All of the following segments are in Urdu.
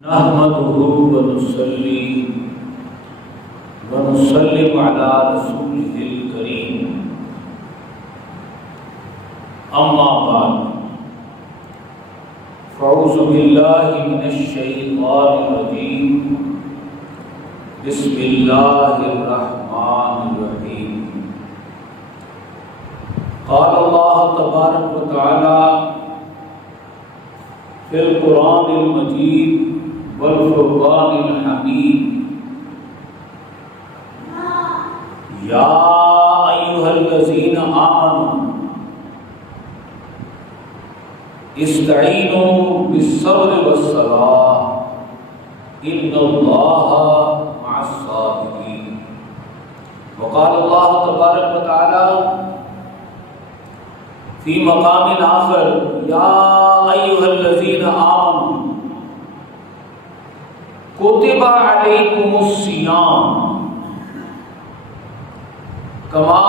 نحمده ونصلي ونسلم على رسوله الكريم أما بعد فأعوذ بالله من الشيطان الرجيم بسم الله الرحمن الرحيم قال الله تبارك وتعالى في القرآن المجيد والفرقان الحميد يا أيها الذين آمنوا استعينوا بالصبر والصلاة إن الله مع الصابرين. وقال الله تبارك وتعالى في مقام آخر يا أيها الذين آمنوا كتب عليكم الصيام كما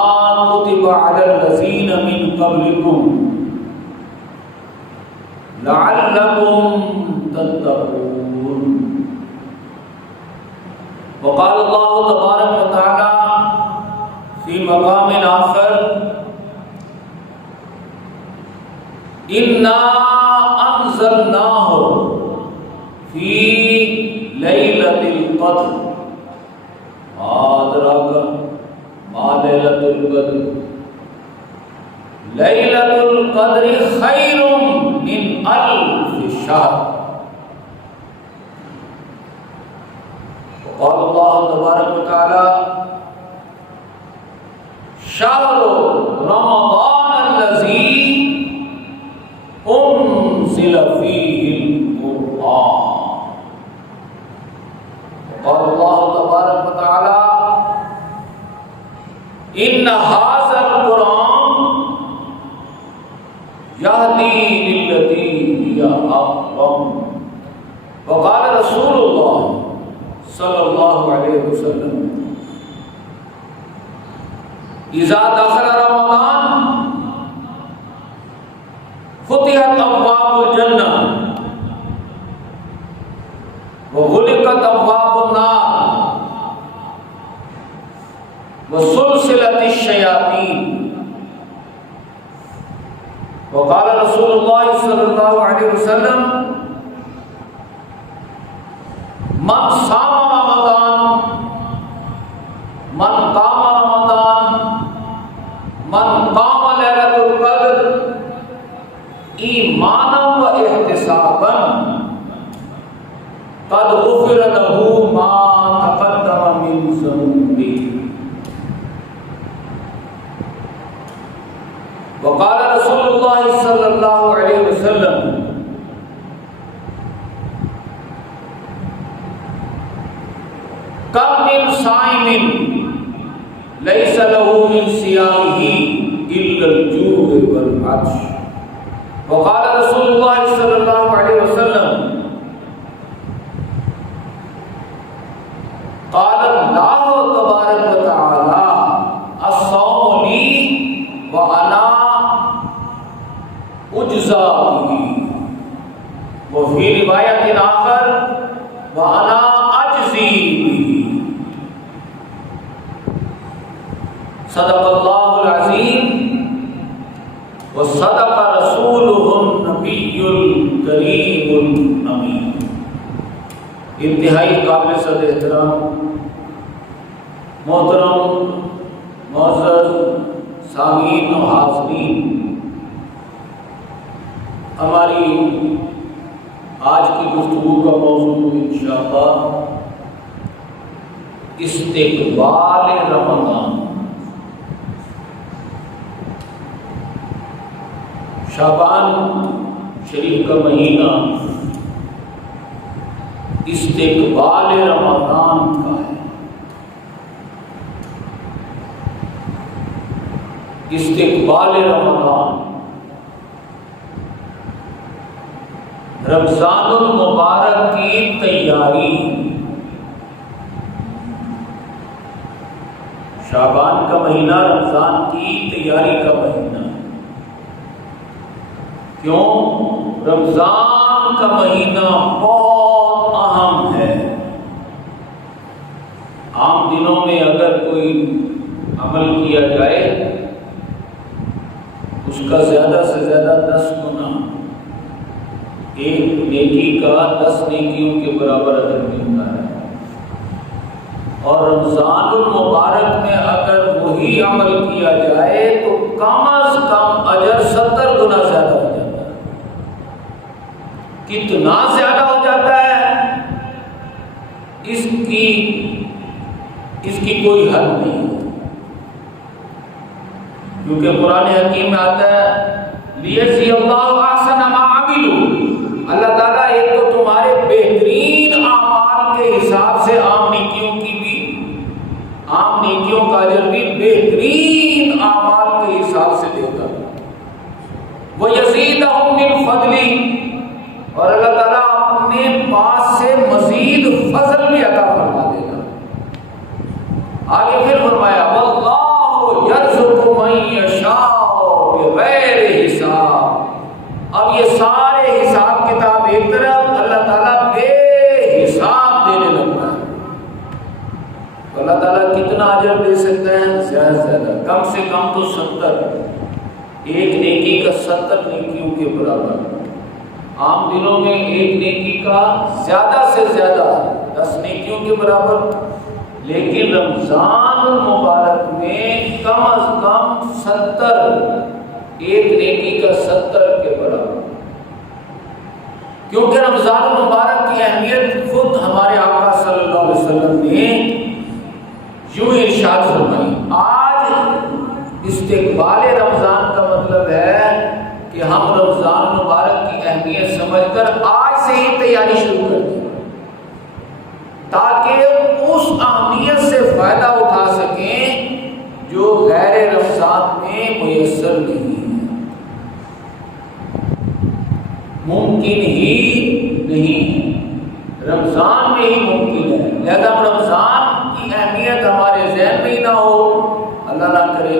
كتب على الذين من قبلكم لعلكم تتقون. وقال الله تبارك وتعالى في مقام آخر إنا أنزلناه في ليلة القدر ما أدراك ما ليلة القدر ليلة القدر خير من ألف شهر. وقال الله تبارك وتعالى شهر رمضان الذي أنزل فيه القرآن. وقال الله تبارك وتعالى إن هذا القرآن يهدي للتي هي أقوم. وقال رسول الله صلى الله عليه وسلم إذا دخل رمضان فتحت أبواب الجنة وغلقت أبواب النار وسلسلت الشياطين. وقال رسول الله صلى الله عليه وسلم من صام رمضان من قام رمضان من قام ليلة القدر ایمانا و احتسابا قد غفر له ما تقدم من ذنبه. وقال رسول الله صلى الله عليه وسلم كم من صائم ليس له من صيامه إلا الجوع والعطش. وقال رسول الله صلى الله عليه وسلم قال الله تبارك وتعالى الصوم لي وأنا أجزى به. وفي رواية آخر وأنا أجزي به. صدق الله العظيم وصدق رسوله النبی الکریم الامین. انتہائی قابل صد احترام محترم معزز سامعین و حاضرین، ہماری آج کی گفتگو کا موضوع انشاءاللہ استقبال رمضان. شعبان شریف کا مہینہ استقبال رمضان کا ہے. استقبال رمضان رمضان المبارک کی تیاری. شعبان کا مہینہ رمضان کی تیاری کا مہینہ. کیوں؟ رمضان کا مہینہ بہت کے برابر اجر ملتا ہے، اور رمضان المبارک میں اگر وہی عمل کیا جائے تو کم از کم اجر 70 گنا زیادہ ہو جاتا ہے۔ کتنا زیادہ ہو جاتا ہے اس کی کوئی حد نہیں ہے، کیونکہ قرآن حکیم میں آتا ہے لیجزی اللہ احسن ما عملوا، اللہ تعالیٰ ایک تو تمہارے بہترین اعمال کے حساب سے عام نیکیوں کا اجر بھی بہترین اعمال کے حساب سے دیتا ہے، وَيَزِيدَهُم مِّن فَضْلِهِ، اور اللہ تعالیٰ اپنے پاس سے مزید فضل بھی عطا فرما دے گا۔ آگے پھر فرمایا وَاللَّهُ يَرْزُقُ مَن يَشَاءُ بِغَيْرِ حساب، اب یہ سارے حساب کتاب ایک طرف، اللہ تعالیٰ بے حساب دینے لگتا ہے۔ تو اللہ تعالیٰ کتنا اجر دے سکتا ہے؟ زیادہ سے زیادہ، کم سے کم تو 70، ایک نیکی کا 70 نیکیوں کے برابر۔ عام دنوں میں ایک نیکی کا زیادہ سے زیادہ 10 نیکیوں کے برابر، لیکن رمضان المبارک میں کم از کم 70، ایک نیکی کا 70 کے برابر، کیونکہ رمضان المبارک کی اہمیت خود ہمارے آقا صلی اللہ علیہ وسلم نے یوں ارشاد فرمائی۔ آج استقبال رمضان کا مطلب ہے کہ ہم رمضان مبارک کی اہمیت سمجھ کر آج سے ہی تیاری شروع کر دیں، تاکہ اس اہمیت سے فائدہ اٹھا سکیں جو غیر رمضان میں میسر نہیں ہے، ممکن ہی نہیں، رمضان میں ہی ممکن ہے۔ لہذا رمضان کی اہمیت ہمارے ذہن میں ہی نہ ہو، اللہ نہ کرے،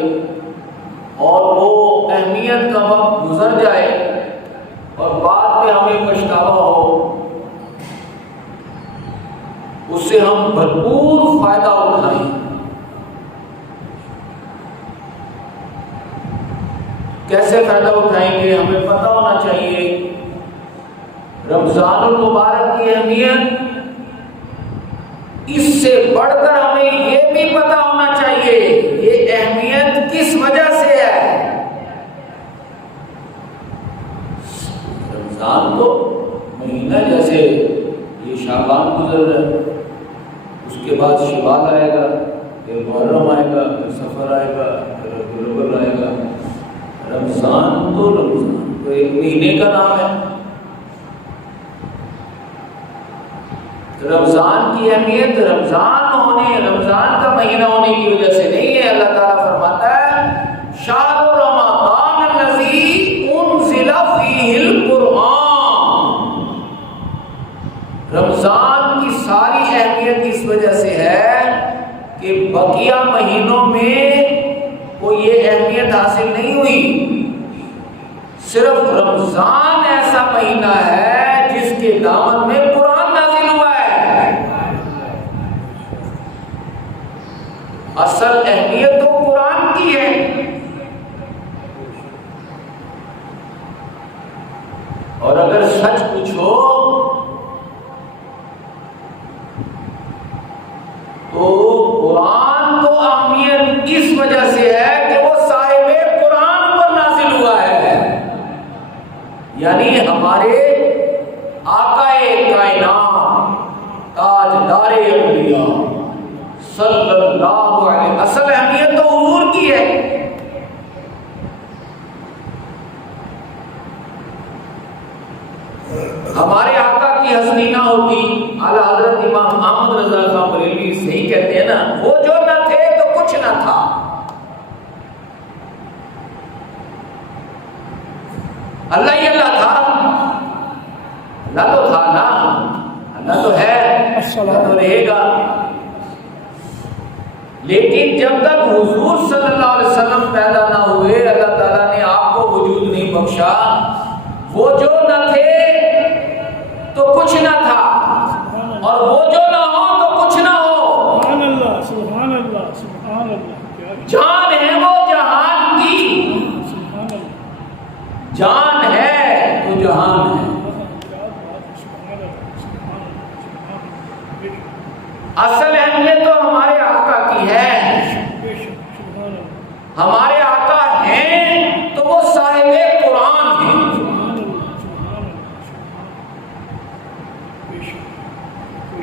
اور وہ اہمیت کا وقت گزر جائے اور بعد میں ہمیں پچھتاوا ہو، اس سے ہم بھرپور فائدہ اٹھائیں۔ کیسے فائدہ اٹھائیں گے؟ ہمیں پتہ ہونا چاہیے رمضان المبارک کی اہمیت، اس سے بڑھ کر ہمیں یہ بھی پتہ ہونا چاہیے یہ اہمیت کس وجہ سے ہے۔ رمضان تو مہینہ جیسے یہ شعبان گزر رہا ہے، اس کے بعد شوال آئے گا، پھر محرم آئے گا، پھر سفر آئے گا، پھر ربیع الاول آئے گا۔ رمضان تو ایک مہینے کا نام ہے۔ رمضان کی اہمیت رمضان کا مہینہ ہونے کی وجہ سے نہیں ہے۔ اللہ تعالیٰ فرماتا ہے شہر رمضان الذی انزل فیہ القرآن، رمضان کی ساری اہمیت اس وجہ سے ہے کہ بقیہ مہینوں میں کو یہ اہمیت حاصل نہیں ہوئی، صرف رمضان ایسا مہینہ ہے جس کے دامن میں قرآن نازل ہوا ہے۔ اصل اہمیت تو قرآن کی ہے۔ اور اگر سچ پوچھو تو قرآن تو اہمیت اس وجہ سے ہے کہ وہ صاحب قرآن پر نازل ہوا ہے، یعنی ہمارے آقا کائنات تاجدار انبیاء صلی اللہ علیہ، اصل اہمیت تو حضور کی ہے۔ ہمارے آقا کی ہستی نہ ہوتی، اعلیٰ حضرت امام احمد رضا خان بریلوی صحیح کہتے ہیں نا، وہ جو نہ تھے تو کچھ نہ تھا۔ اللہ ہی اللہ تھا، اللہ تو تھا نا، اللہ تو ہے، اللہ تو رہے گا، لیکن جب تک حضور صلی اللہ علیہ وسلم پیدا نہ ہوئے اللہ تعالیٰ نے آپ کو وجود نہیں بخشا۔ وہ جو نہ تھے تو کچھ نہ تھا، اور وہ جو نہ ہو تو کچھ نہ ہو۔ سبحان اللہ، سبحان اللہ، سبحان اللہ۔ جان ہے وہ جہان کی، جان ہے تو جہان ہے۔ اصل اہمیت تو ہمارے آقا کی ہے. ہمارے آقا ہیں تو وہ صاحب قرآن ہیں.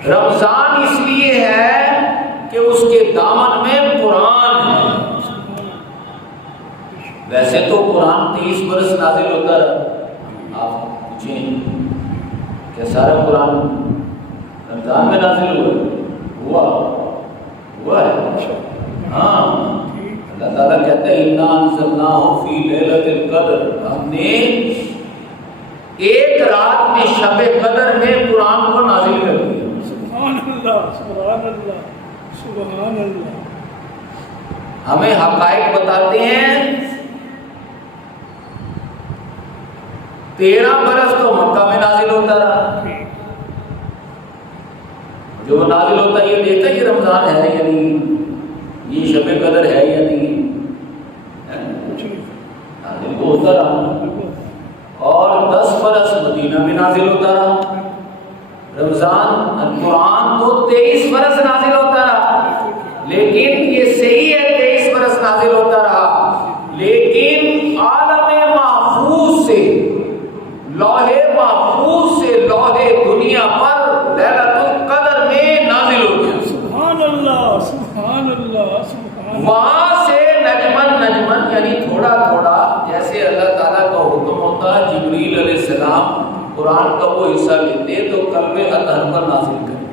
رمضان اس لیے ہے کہ اس کے دامن میں قرآن ہے. ویسے تو قرآن 30 برس نازل ہوتا رہا. آپ پوچھیں کہ سارا قرآن رمضان میں نازل ہوا ہے. ہاں اللہ تعالیٰ کہتے ہیں اِنَّا أَنزَلْنَاهُ فِي لَيْلَةِ الْقَدْرِ. ہم نے ایک رات میں شب قدر میں قرآن کو نازل کر دیا. سبحان اللہ سبحان اللہ سبحان اللہ. ہمیں حقائق بتاتے ہیں. 13 برس تو مکہ میں نازل ہوتا رہا. جو نازل ہوتا یہ دیکھتا یہ رمضان ہے یا نہیں, یہ شب قدر ہے یا نہیں, نازل ہوتا رہا. اور 10 برس مدینہ میں نازل ہوتا رہا. رمضان قرآن تو 23 برس نازل ہوتا رہا. لیکن یہ صحیح ہے 23 برس نازل ہوتا رہا, لیکن عالم محفوظ سے, لوح محفوظ سے لوح دنیا پر لیلۃ القدر میں نازل ہو گیا. سبحان اللہ سبحان اللہ سبحان. وہاں سے نجمن یعنی تھوڑا تھوڑا, جیسے اللہ تعالیٰ کا حکم ہوتا ہے جبریل علیہ السلام قرآن کا وہ حصہ لیتے تو قلب اطہر پر نازل کرتے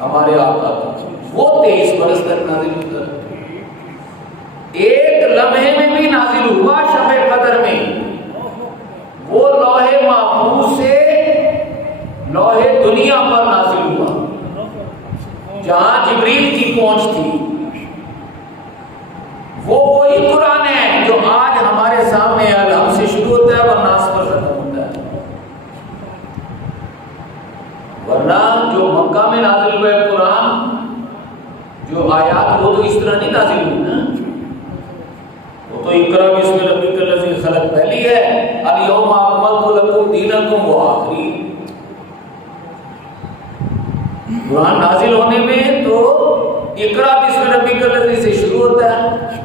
ہمارے آقا کا. وہ 23 برس تک نازل ہوتا ہے. ایک لمحے میں بھی نازل ہوا شب قدر میں. وہ لوح محفوظ سے لوح دنیا پر نازل ہوا جہاں جبریل کی پہنچ تھی. وہ وہی قرآن ہے جو آج ہمارے سامنے الحم سے شروع ہوتا ہے اور ناس پر ختم ہوتا ہے. ورنہ جو مکہ میں نازل ہوئے قرآن جو آیات وہ تو اس طرح نہیں نازل ہوئی نا. وہ تو اقرأ بسم ربک الذی خلق پہلی ہے, الیوم اکملت لکم دینکم وہ آخری. قرآن نازل ہونے میں تو اقرأ بسم ربک الذی سے شروع ہوتا ہے.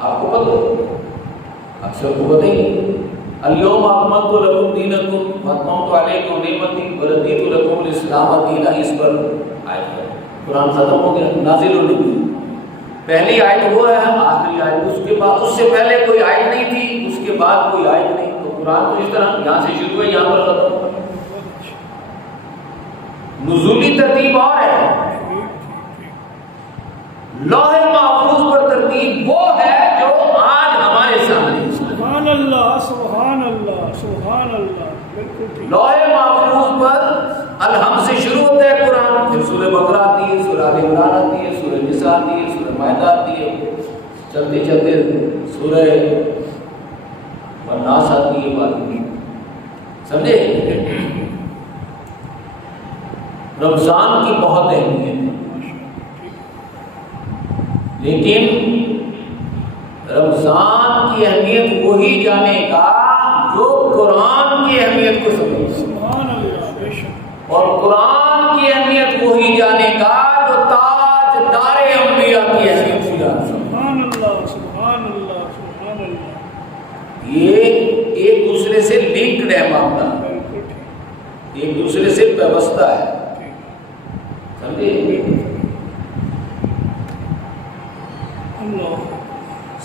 آپ کو پتہ اکثر کو پتہ ہی الیوم اکملت لکم دینکم واتممت علیکم نعمتی ورضیت لکم الاسلام دینا. اس پر آیت قرآن ختم ہو گیا نازل ہونے میں. پہلی آیت وہ ہے, آخری آیت اس کے بعد, اس سے پہلے کوئی آیت نہیں تھی, اس کے بعد کوئی آیت نہیں. تو قرآن تو اس طرح یہاں سے شروع ہے یہاں پر ختم. نزولی ترتیب اور ہے. لوح محفوظ پر ترتیب وہ ہے جو آج ہمارے سامنے. سبحان اللہ سبحان اللہ سبحان اللہ. لوح محفوظ پر الحم سے شروع ہوتا ہے قرآن, پھر سورہ بقرہ آتی ہے, سورہ آل عمران آتی ہے, سورہ نساء آتی ہے, سورہ مائدہ آتی ہے, چلتے چلتے سورہ الناس آتی ہے. بات سمجھے. رمضان کی بہت اہمیت ہے, لیکن رمضان کی اہمیت وہی جانے گا جو قرآن کی اہمیت کو سمجھے. سبحان اللہ. اور قرآن کی اہمیت وہی جانے گا جو تاج دار انبیاء کی اہمیت کو جانے. سبحان اللہ سبحان اللہ سبحان اللہ. یہ ایک دوسرے سے لنکڈ ہے معاملہ, ایک دوسرے سے پیوستہ ہے. سمجھے.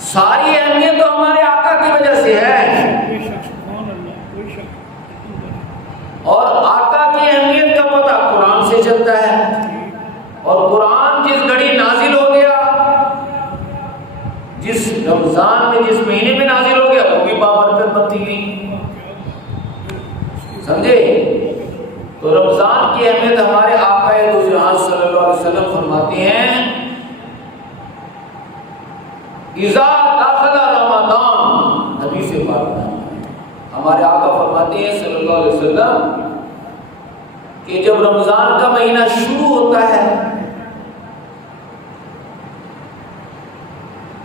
ساری اہمیت تو ہمارے آقا کی وجہ سے ہے, اور آقا کی اہمیت کا پتہ قرآن سے چلتا ہے. اور قرآن جس گھڑی نازل ہو گیا, جس رمضان میں جس مہینے میں نازل ہو گیا, وہ بھی بابرکت بنتی گئی. سمجھے. تو رمضان کی اہمیت ہمارے آقا دو جہان صلی اللہ علیہ وسلم فرماتے ہیں اذا داخل رمضان. حدیث پاک ہے, ہمارے آقا فرماتے ہیں صلی اللہ علیہ وسلم کہ جب رمضان کا مہینہ شروع ہوتا ہے,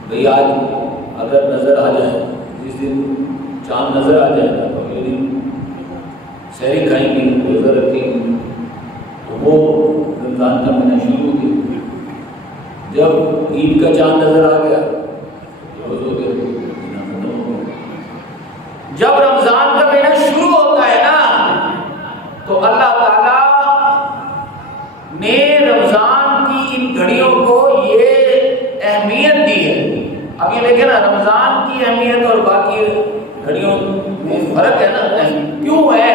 بھئی آج اگر نظر آ جائے, جس دن چاند نظر آ جائے گا تو اگلے دن سحری کھائیں گے, روزہ رکھیں گے, تو وہ رمضان کا مہینہ شروع ہو گیا، جب عید کا چاند نظر آ گیا روز ہو گیا، مہینہ ختم ہو گیا۔ جب رمضان کا مہینہ شروع ہوتا ہے نا تو اللہ تعالیٰ نے رمضان کی ان گھڑیوں کو یہ اہمیت دی ہے۔ اب یہ دیکھیں نا، رمضان کی اہمیت اور باقی گھڑیوں میں فرق ہے نا، کیوں ہے؟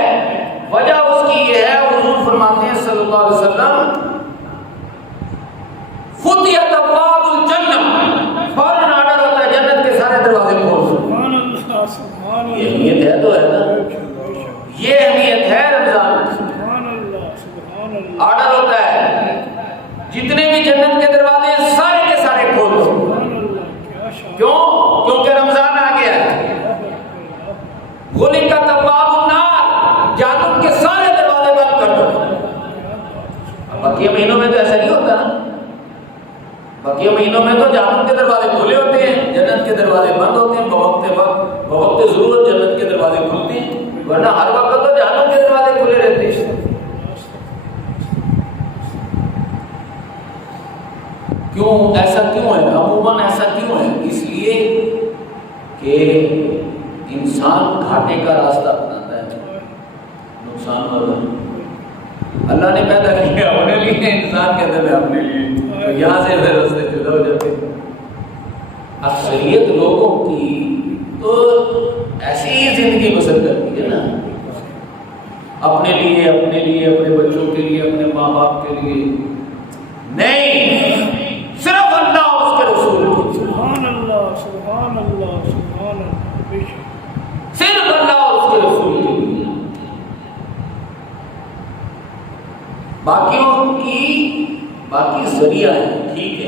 وجہ اس کی یہ ہے، حضور فرماتے ہیں صلی اللہ علیہ وسلم، فتحت ابواب الجنہ، فوراً آرڈر ہوتا ہے جنت کے سارے دروازے کھول دو۔ یہ اہمیت ہے تو ہے نا، یہ اہمیت ہے رمضان کی۔ آرڈر ہوتا ہے جتنے بھی جنت کے دروازے سارے کے سارے کھول دو۔ کیوں؟ کیونکہ رمضان آ گیا ہے۔ غلقت ابواب النار، جہنم کے سارے دروازے بند کر دو۔ باقی مہینوں میں تو ایسا نہیں ہوتا نا، باقی مہینوں میں تو جہنم کے دروازے کھلے ہوتے ہیں، جنت کے دروازے بند ہوتے ہیں، بوقت ضرورت جنت کے دروازے کھلتے ہیں، ورنہ ہر وقت تو جہنم کے دروازے کھلے رہتے ہیں۔ کیوں ایسا کیوں ہے؟ عموماً ایسا کیوں ہے؟ اس لیے کہ انسان گھاٹے کا راستہ اپناتا ہے، نقصان والا۔ اللہ نے پیدا کیا اپنے لیے، انسان کہتے ہیں اپنے لیے، تو یہاں سے راستے جدا ہو جاتے ہیں۔ اکثریت لوگوں کی تو ایسی ہی زندگی بسر کرتی ہے نا، اپنے لیے، اپنے بچوں کے لیے، اپنے ماں باپ کے لیے نہیں، صرف اللہ اور اس کے رسول کی۔ سبحان اللہ، سبحان اللہ، سبحان اللہ، صرف اللہ اور اس کے رسول کی۔ باقیوں کی باقی ذریعہ ہے، ٹھیک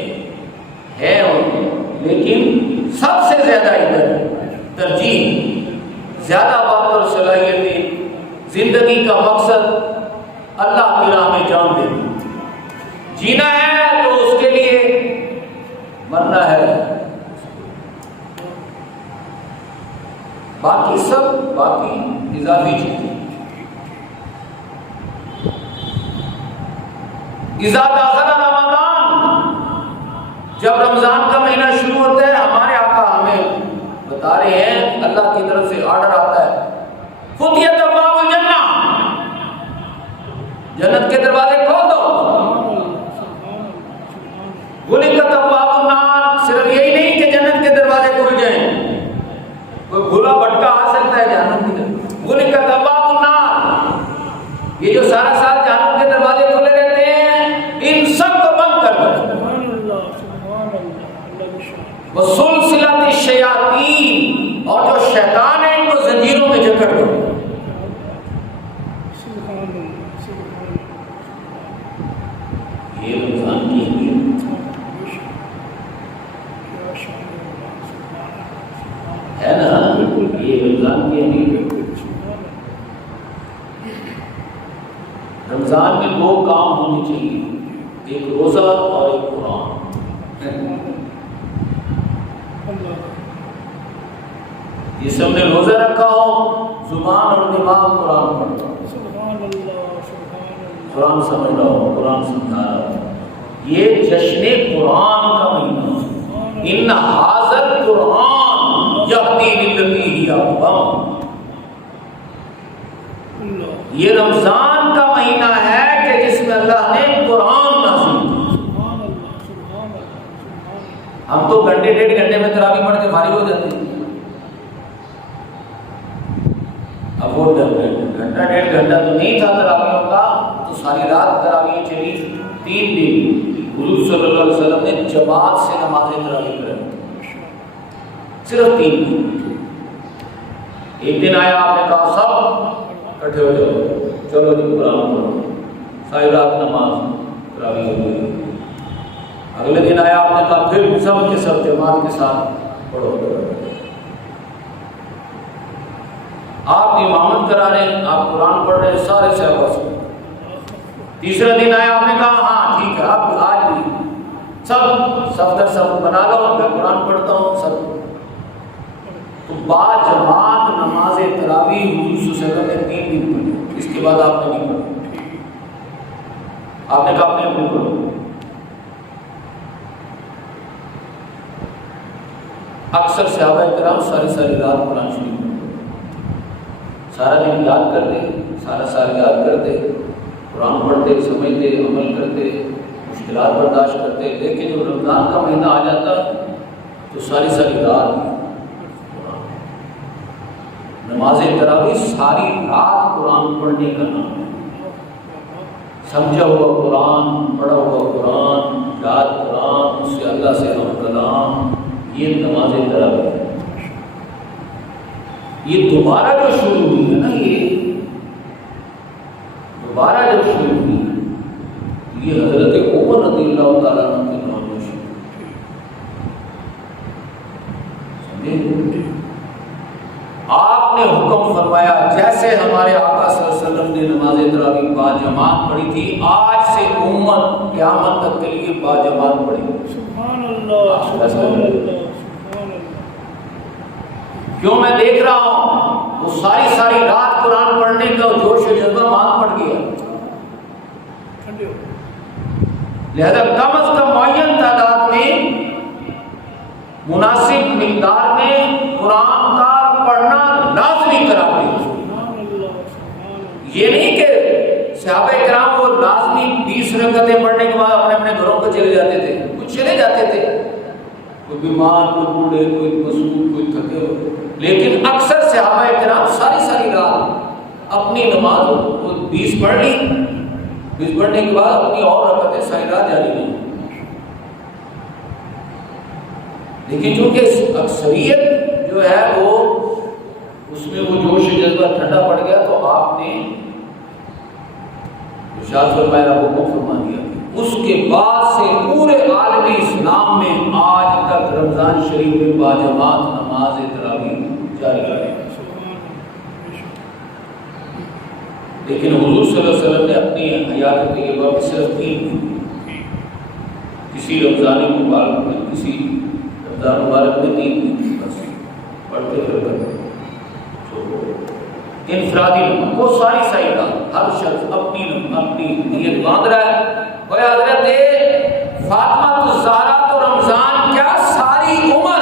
ہے ان کے، لیکن سب سے زیادہ ادھر ترجیح، زیادہ وقت اور صلاحیتیں، زندگی کا مقصد اللہ کی راہ میں جان دینا۔ جینا ہے تو اس کے لیے، مرنا ہے باقی سب باقی اضافی چیزیں۔ اذا داخل رمضان، جب رمضان کا مہینہ شروع ہوتا ہے، ہمارے آقا ہمیں بتا رہے ہیں، اللہ کی طرف سے آرڈر آتا ہے، فتحت ابواب الجنہ، جنت کے دروازے کھول دو۔ غلقت ابواب النار، صرف یہی نہیں کہ جنت کے دروازے کھل جائیں، کوئی بھولا بھٹکا آ سکتا ہے جہنم کی طرف۔ غلقت ابواب النار، یہ جو سارا سال جہنم کے دروازے کھلے رہتے ہیں، ان سب کو بند کر دو۔ وسلسلۃ الشیاطین، اور جو شیطان ہے ان کو زنجیروں میں جکڑ دو۔ یہ رمضان کی اہمیت ہے نا، یہ رمضان کی اہمیت۔ رمضان میں دو کام ہونے چاہیے، ایک روزہ اور ایک قرآن۔ جس ہم نے روزہ رکھا ہو، زبان اور دماغ قرآن پڑھتا ہو، قرآن سمجھ رہا ہو، قرآن سمجھا رہا ہو۔ یہ جشن قرآن کا مہینہ، ان ھذا القرآن یہدی للتی ہی اقوم۔ یہ رمضان کا مہینہ ہے کہ جس میں اللہ نے قرآن نازل کیا۔ ہم تو گھنٹے ڈیڑھ گھنٹے میں تراویح پڑھ کے فارغ ہو جاتے ہیں، اب وہ گھنٹہ ڈیڑھ گھنٹہ تو نہیں تھا تراویحوں کا، تو ساری رات تراویح چلی، 3 دن حضور صلی اللہ علیہ وسلم نے جماعت سے نماز تراویح کرائی، صرف 3 دن۔ ایک دن آیا آپ نے کہا سب اکٹھے ہو جاؤ، چلو جی قرآن پڑھو، ساری رات نماز تراویح ہو گئی۔ اگلے دن آیا آپ نے کہا پھر سب کے سب جماعت کے ساتھ پڑھو۔ آپ امامت کرا رہے ہیں، آپ قرآن پڑھ رہے ہیں، سارے صحابہ سے۔ تیسرا دن آیا آپ نے کہا ہاں ٹھیک ہے، اب آج بھی سب صف بنا لو، میں قرآن پڑھتا ہوں سب۔ تو با جماعت نماز تراویح حضور صلی اللہ علیہ وسلم نے 3 دن پڑھی، اس کے بعد آپ نے نہیں پڑھی۔ آپ نے کہا اپنے اپنے پڑھو۔ اکثر صحابہ کرام ساری ساری رات قرآن شریف سارا دن یاد کرتے، سارا سال یاد کرتے، قرآن پڑھتے، سمجھتے، عمل کرتے، مشکلات برداشت کرتے، لیکن جب رمضان کا مہینہ آ جاتا تو ساری ساری رات قرآن، نماز تراویح ساری رات قرآن پڑھنے کا نام ہے۔ سمجھا ہوا قرآن، پڑھا ہوا قرآن، یاد قرآن، اس سے اللہ سے ہم کلام، یہ نماز تراویح ہے۔ یہ دوبارہ جو شروع ہوئی ہے نا، یہ دوبارہ جب شروع ہوئی یہ حضرت عمر رضی اللہ تعالیٰ عنہ کے نام میں شروع سمجھے؟ آپ نے حکم فرمایا جیسے ہمارے آقا صلی اللہ علیہ وسلم نے نماز تراویح باجماعت پڑھی تھی، آج سے امت قیامت تک کے لیے باجماعت پڑھی۔ سبحان اللہ، سبحان اللہ۔ کیوں میں دیکھ رہا ہوں وہ ساری ساری رات قرآن پڑھنے کا جوش و جذبہ مان پڑ گیا، لہذا کم از کم معین تعداد میں مناسب مقدار میں قرآن کا پڑھنا لازمی قرار دیا۔ یہ نہیں کہ صحابہ کرام وہ لازمی 20 رکعتیں پڑھنے کے بعد اپنے اپنے گھروں کو چلے جاتے تھے، کچھ چلے جاتے تھے، کوئی بیمار، کوئی بوڑھے، کوئی مسعود، کوئی تھکے ہوئے، لیکن اکثر صحابہ کرام ساری ساری رات اپنی نماز 20 پڑھ لی، 20 پڑھنے کے بعد اپنی اور رکعتیں ساری رات جاری نہیں۔ لیکن چونکہ اکثریت جو ہے وہ اس میں وہ جوش و جذبہ ٹھنڈا پڑ گیا تو آپ نے ارشاد فرمایا، حکم فرما دیا۔ اس کے بعد سے پورے عالم اسلام میں آج تک رمضان شریف میں باجماعت نماز تراویح جاری ہے۔ لیکن حضور صلی اللہ علیہ وسلم نے اپنی حیات طیبہ میں صرف 3 دن، کسی رمضان مبارک میں، کسی رمضان مبارک میں 3 دن بس پڑھتے پھر انفرادی نماز، وہ ساری ساری رات ہر شخص اپنی نیت باندھ رہا ہے۔ اور حضرت فاطمہ الزہرا تو رمضان کیا ساری عمر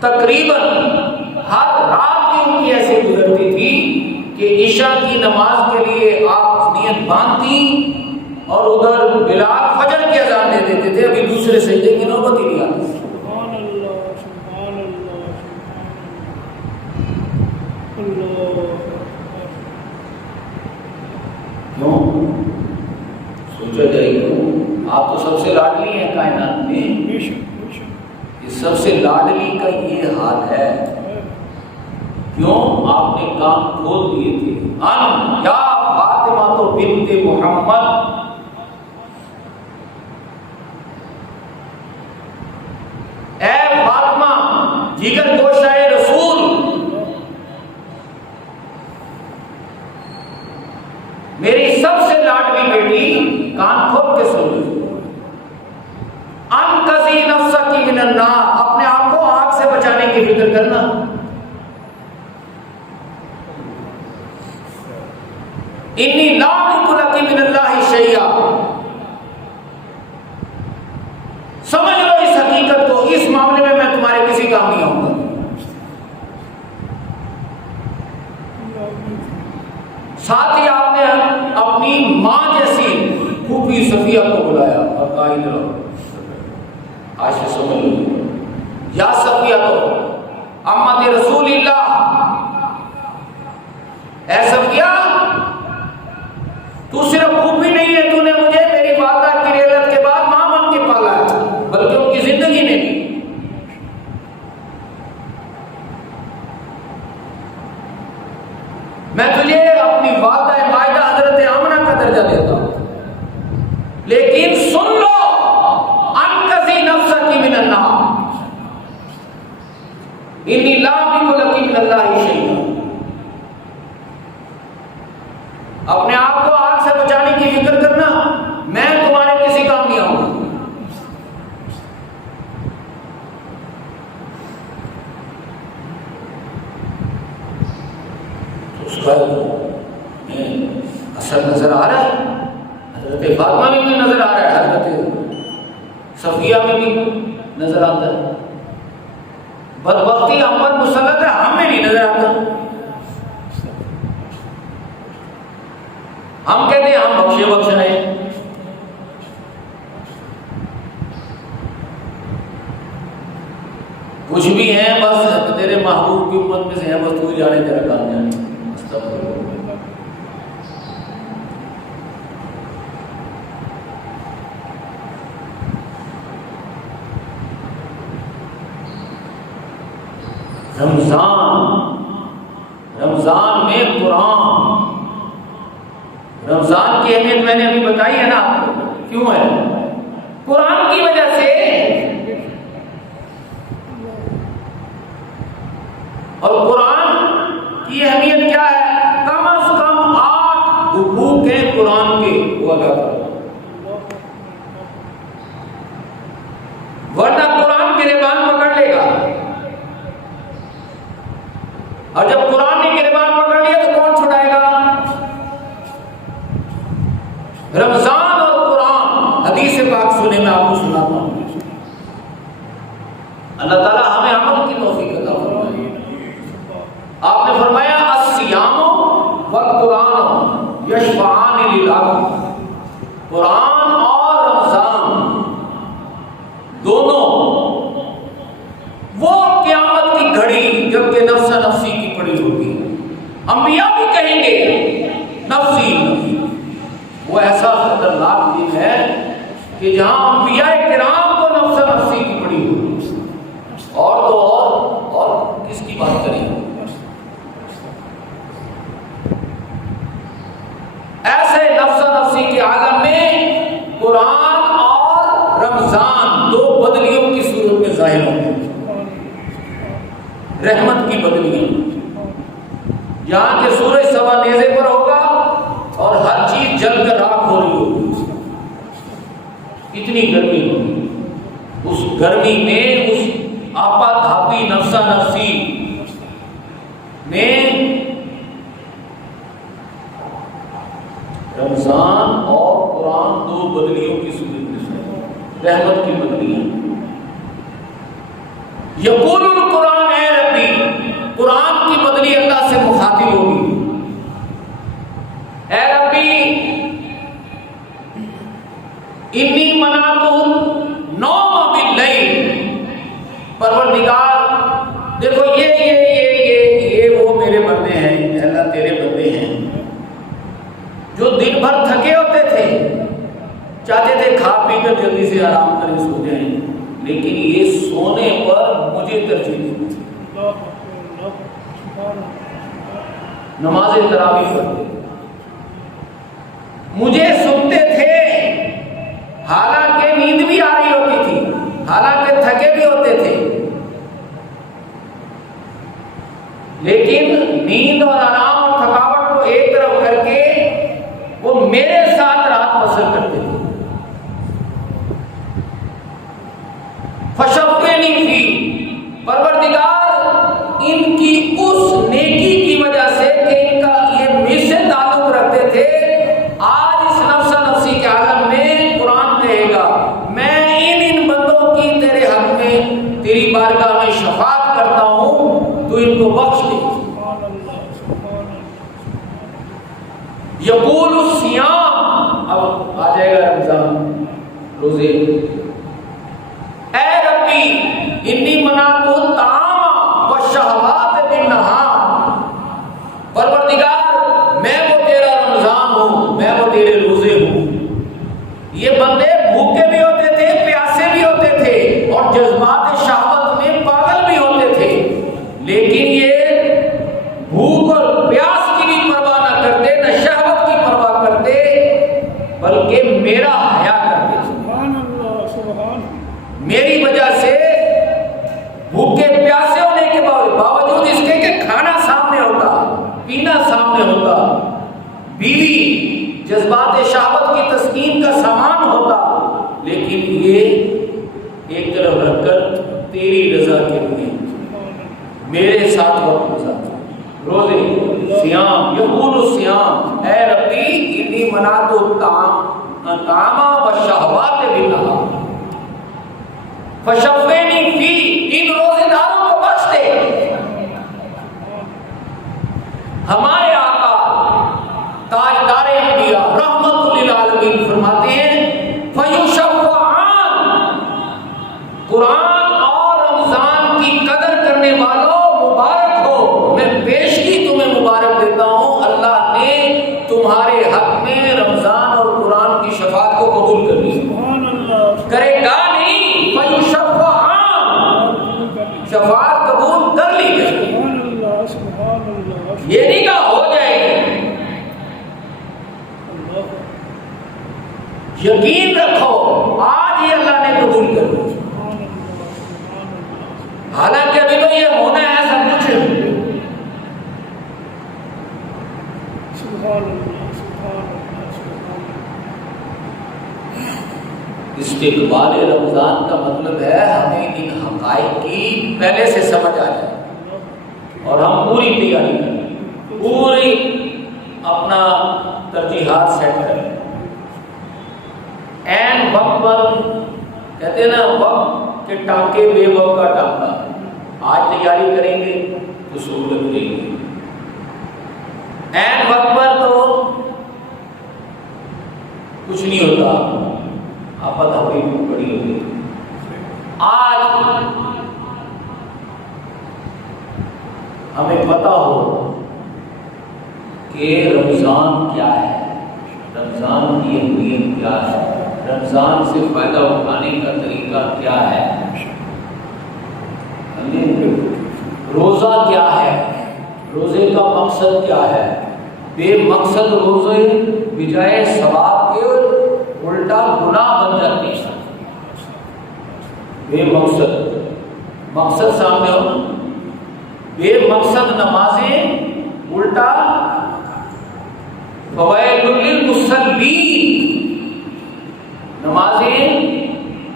تقریباً ہر رات بھی ان کی ایسی گزرتی تھی کہ عشاء کی نماز کے لیے آپ نیت باندھتی اور ادھر بلال فجر کی اذان دے دیتے تھے، ابھی دوسرے سجدے کی نوبت ہی نہیں آتی۔ سبحان اللہ، سبحان اللہ، سبحان اللہ۔ کیوں؟ سوچا جائے کیوں؟ آپ تو سب سے لاڈلی ہیں کائنات میں، یہ سب سے لاڈلی کا یہ حال ہے۔ کیوں؟ آپ نے کام کھول دیے تھے۔ ان یا فاطمہ تو بنت محمد، اے فاطمہ جگر گوشہ رسول، میری سب سے لاڈلی بیٹی، کان کھول کے سن لو، انقذی نفسک من النار، اپنے آپ کو آگ سے بچانے کی فکر کرنا۔ انی لا املک لک من اللہ شیئا، سمجھ لو اس حقیقت کو، اس معاملے میں میں تمہارے کسی کام نہیں آؤں گا۔ ساتھ ہی آپ نے اپنی ماں جیسی پھوپھی صفیہ کو بلایا اور کہا ادھر آج سے سمجھ لو، یا صفیہ تو امت رسول اللہ، اے صفیہ تو صرف پھوپھی نہیں ہے، تو نے مجھے میری والدہ کی رحلت کے بعد ماں بن کے پالا ہے، بلکہ ان کی زندگی میں بھی۔ میں تجھے اپنی والدہ مائدہ حضرت آمنہ کا درجہ دیتا ہوں، لیکن سن لو، انقذی نفسک من النار، انی لا املک لک من اللہ شیئا، اپنے آپ کو آگ سے بچانے کی فکر کرنا، میں تمہارے کسی کام نہیں آؤں گا۔ اس کا اثر نظر آ رہا ہے، حضرت فاطمہ میں بھی نظر آ رہا ہے، حضرت صفیہ میں بھی نظر آتا ہے۔ بدبختی ہم پر مسلط ہے، ہم میں نہیں نظر آتا۔ ہم کہتے ہیں ہم بخشے بخش رہے ہیں، کچھ بھی ہیں، بس تیرے محبوب کی امت میں سے ہیں، بس تو جانے تیرا کام جانے۔ رمضان میں قرآن، رمضان کی اہمیت میں نے ابھی بتائی ہے نا، کیوں ہے؟ قرآن کی وجہ سے۔ اور قرآن کی اہمیت کیا ہے؟ کم از کم 8 حقوق ہیں قرآن کے، وہ ادا کرو، ورنہ قرآن گریبان پکڑ لے گا، اور جب قرآن نے گریبان پکڑ لیا تو کون چھڑائے گا؟ رمضان اور قرآن۔ حدیث پاک سنے میں آپ کو سناتا ہوں، اللہ تعالیٰ ہمیں عمل کی توفیق عطا فرمائے۔ آپ نے فرمایا الصیام والقرآن یشفعان للعبد، قرآن اور رمضان دونوں وہ قیامت کی گھڑی جب کہ نفس نفسی کی پڑی ہوگی، انبیاء بھی کہیں گے نفسی نفسی، وہ ایسا خطرناک دن ہے کہ جہاں انبیاء کرام کو نفس نفسی کی پڑی ہوگی، اور تو اور کس کی بات کریں؟ ایسے نفس نفسی کے عالم میں قرآن اور رمضان دو بدلیوں کی صورت میں ظاہر ہوں گے، رحمت کی بدلیاں، یہاں کے سورج سوا نیزے پر ہوگا اور ہر چیز جل کر راکھ ہو رہی ہوگی، کتنی گرمی ہوگی، اس گرمی میں اس آپا دھاپی نفسا نفسی میں رمضان اور قرآن دو بدلیوں کی صورت میں سے رحمت کی بدلیاں۔ یقول القرآن اے ربی، قرآن کی بدلی اللہ سے مخاطب ہوگی، اے ربی انی منعت النوم باللیل، پروردگار دیکھو یہ وہ میرے بندے ہیں، اللہ تیرے بندے ہیں جو دن بھر تھکے ہوتے تھے، چاہتے تھے کھا پی کر جلدی سے آرام کریں سو جائیں، لیکن یہ سونے پر مجھے ترجیح دیتی تھی، نماز تراویح پڑھتے، مجھے سنتے تھے، حالانکہ نیند بھی آ رہی ہوتی تھی، حالانکہ تھکے بھی ہوتے تھے، لیکن نیند اور آرام اور تھکاوٹ کو ایک طرف کر کے وہ میرے ساتھ رات بسر کرتے تھے۔ فشفقنی فی، پروردگار ان کی اس نیکی کی وجہ سے کہ ان کا یہ مجھ سے تعلق رکھتے تھے، آج اس نفس نفسی کے عالم میں قرآن کہے گا میں ان بندوں کی تیرے حق میں تیری بارگاہ میں شفاعت کرتا ہوں، تو ان کو بخش دے۔ یقول الصیام، اب آ جائے گا رمضان، روزے، اے ربی انی منعت الطعام والشہوات بالنہار، پروردگار میں وہ تیرا رمضان ہوں، میں وہ تیرے روزے ہوں۔ یہ بندے بھوکے بھی ہوتے تھے، پیاسے بھی ہوتے تھے، اور جذبات شہوت میں پاگل بھی ہوتے تھے، لیکن یہ بھوک اور پیاس کی بھی پرواہ نہ کرتے، نہ شہوت کی پرواہ کرتے، بلکہ میرا حیا کرتے تھے۔ میری وجہ سے بھوکے پیاسے ہونے کے باوجود اس کے کہ کھانا سامنے ہوتا، پینا سامنے ہوتا، بیوی جذبات شہوت کی تسکین کا سامان ہوتا، لیکن یہ ایک طرف رکھ کر تیری رضا کے لیے میرے ساتھ وقت گزارتا، روزے الصیام یقول الصیام اے ربی انی منعت الطعام والشہوات بالنہار فشفینی فی، ان روزے داروں کو بخش دے۔ ہمارے آقا تاجدار انبیاء رحمت للعالمین فرماتے ہیں فیشفعان، قرآن اور رمضان کی قدر کرنے والوں مبارک ہو، میں پیشگی تمہیں مبارک دیتا ہوں، اللہ نے تمہارے حق میں رمضان اور قرآن کی شفاعت کو قبول کر لیا۔ سبحان اللہ، کرے گا نہیں، فیشفعان، شفاعت قبول کر لی گئی۔ سبحان اللہ، سبحان اللہ، یہ نہیں کہا ہو جائے گی، اللہ، یقین رکھو آج ہی اللہ نے قبول کر لیا۔ سبحان اللہ، سبحان اللہ، حالانکہ ابھی تو یہ ہونا ہے سب کچھ۔ سبحان اللہ، سبحان اللہ، سبحان استقبال رمضان کا مطلب ہے ہمیں ان حقائق کی پہلے سے سمجھ آ جائے اور ہم پوری تیاری کریں، پوری اپنا ترجیحات سیٹ کریں۔ این وقت پر کہتے ہیں نا، وقت کے ٹانکے بے وقت کا ٹانکا، آج تیاری کریں گے تو سہولت دیں گے، این وقت پر تو کچھ نہیں ہوتا، آفت ہوئی بڑی ہوتی۔ آج ہمیں پتا ہو کہ رمضان کیا ہے، رمضان کی اہمیت کیا ہے، رمضان سے فائدہ اٹھانے کا طریقہ کیا ہے، روزہ کیا ہے، روزے کا مقصد کیا ہے۔ بے مقصد روزے بجائے ثواب کے الٹا گناہ بن جاتے ہیں۔ بے مقصد، مقصد سامنے ہو، بے مقصد نمازیں الٹا فوائد للمصلین، نمازیں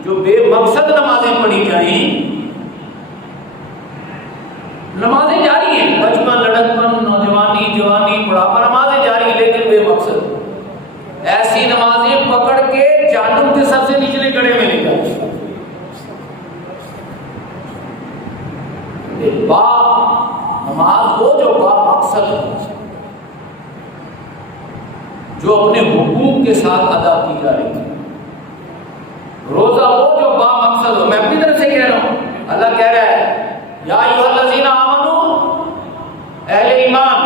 جو بے مقصد نمازیں پڑھی جائیں، نمازیں جاری ہیں، بچپن لڑکپن نوجوانی جوانی بڑھاپا نمازیں جاری ہیں، لیکن بے مقصد، ایسی نمازیں پکڑ کے جہنم کے سب سے نچلے گڑھے میں لے جاتی ہیں۔ با نماز وہ جو با مقصد ہے، جو اپنے حقوق کے ساتھ ادا کی جا رہی ہے۔ روزہ وہ جو با مقصد ہو، میں اپنی طرف سے کہہ رہا ہوں، اللہ کہہ رہا ہے یا ایھا الذین آمنوا، اہل ایمان،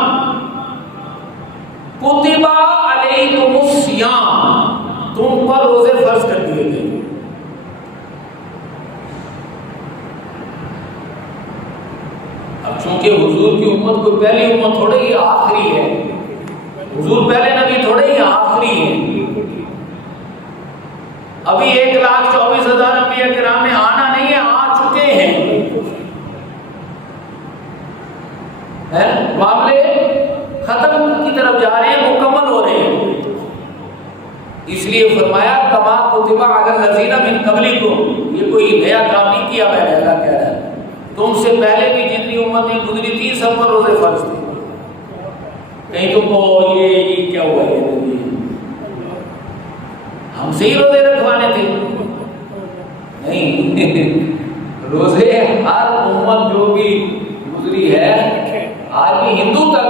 کتب علیکم الصیام، تم پر روزے فرض کر دیے گئے۔ اب چونکہ حضور کی امت کوئی پہلی امت تھوڑے ہی آخری ہے، حضور پہلے نبی تھوڑے ہی آخری ہے، ابھی 1,24,000 انبیاء کرام نے آنا نہیں ہے، آ چکے ہیں، معاملے ختم کی طرف جا رہے ہیں، مکمل ہو رہے ہیں۔ اس لیے فرمایا کما کتب علی الذین من قبلکم، یہ کوئی نیا کام نہیں کیا میں نے، اللہ کہہ رہا ہے تم سے پہلے بھی جتنی امتیں گزری تھی سب پر روزے فرض تھے۔ کہیں تم کو یہ کیا ہوا، یہ ہم سے ہی روزے رکھوانے تھے؟ نہیں، روزے ہر امت جو بھی گزری ہے، آج بھی ہندو تک،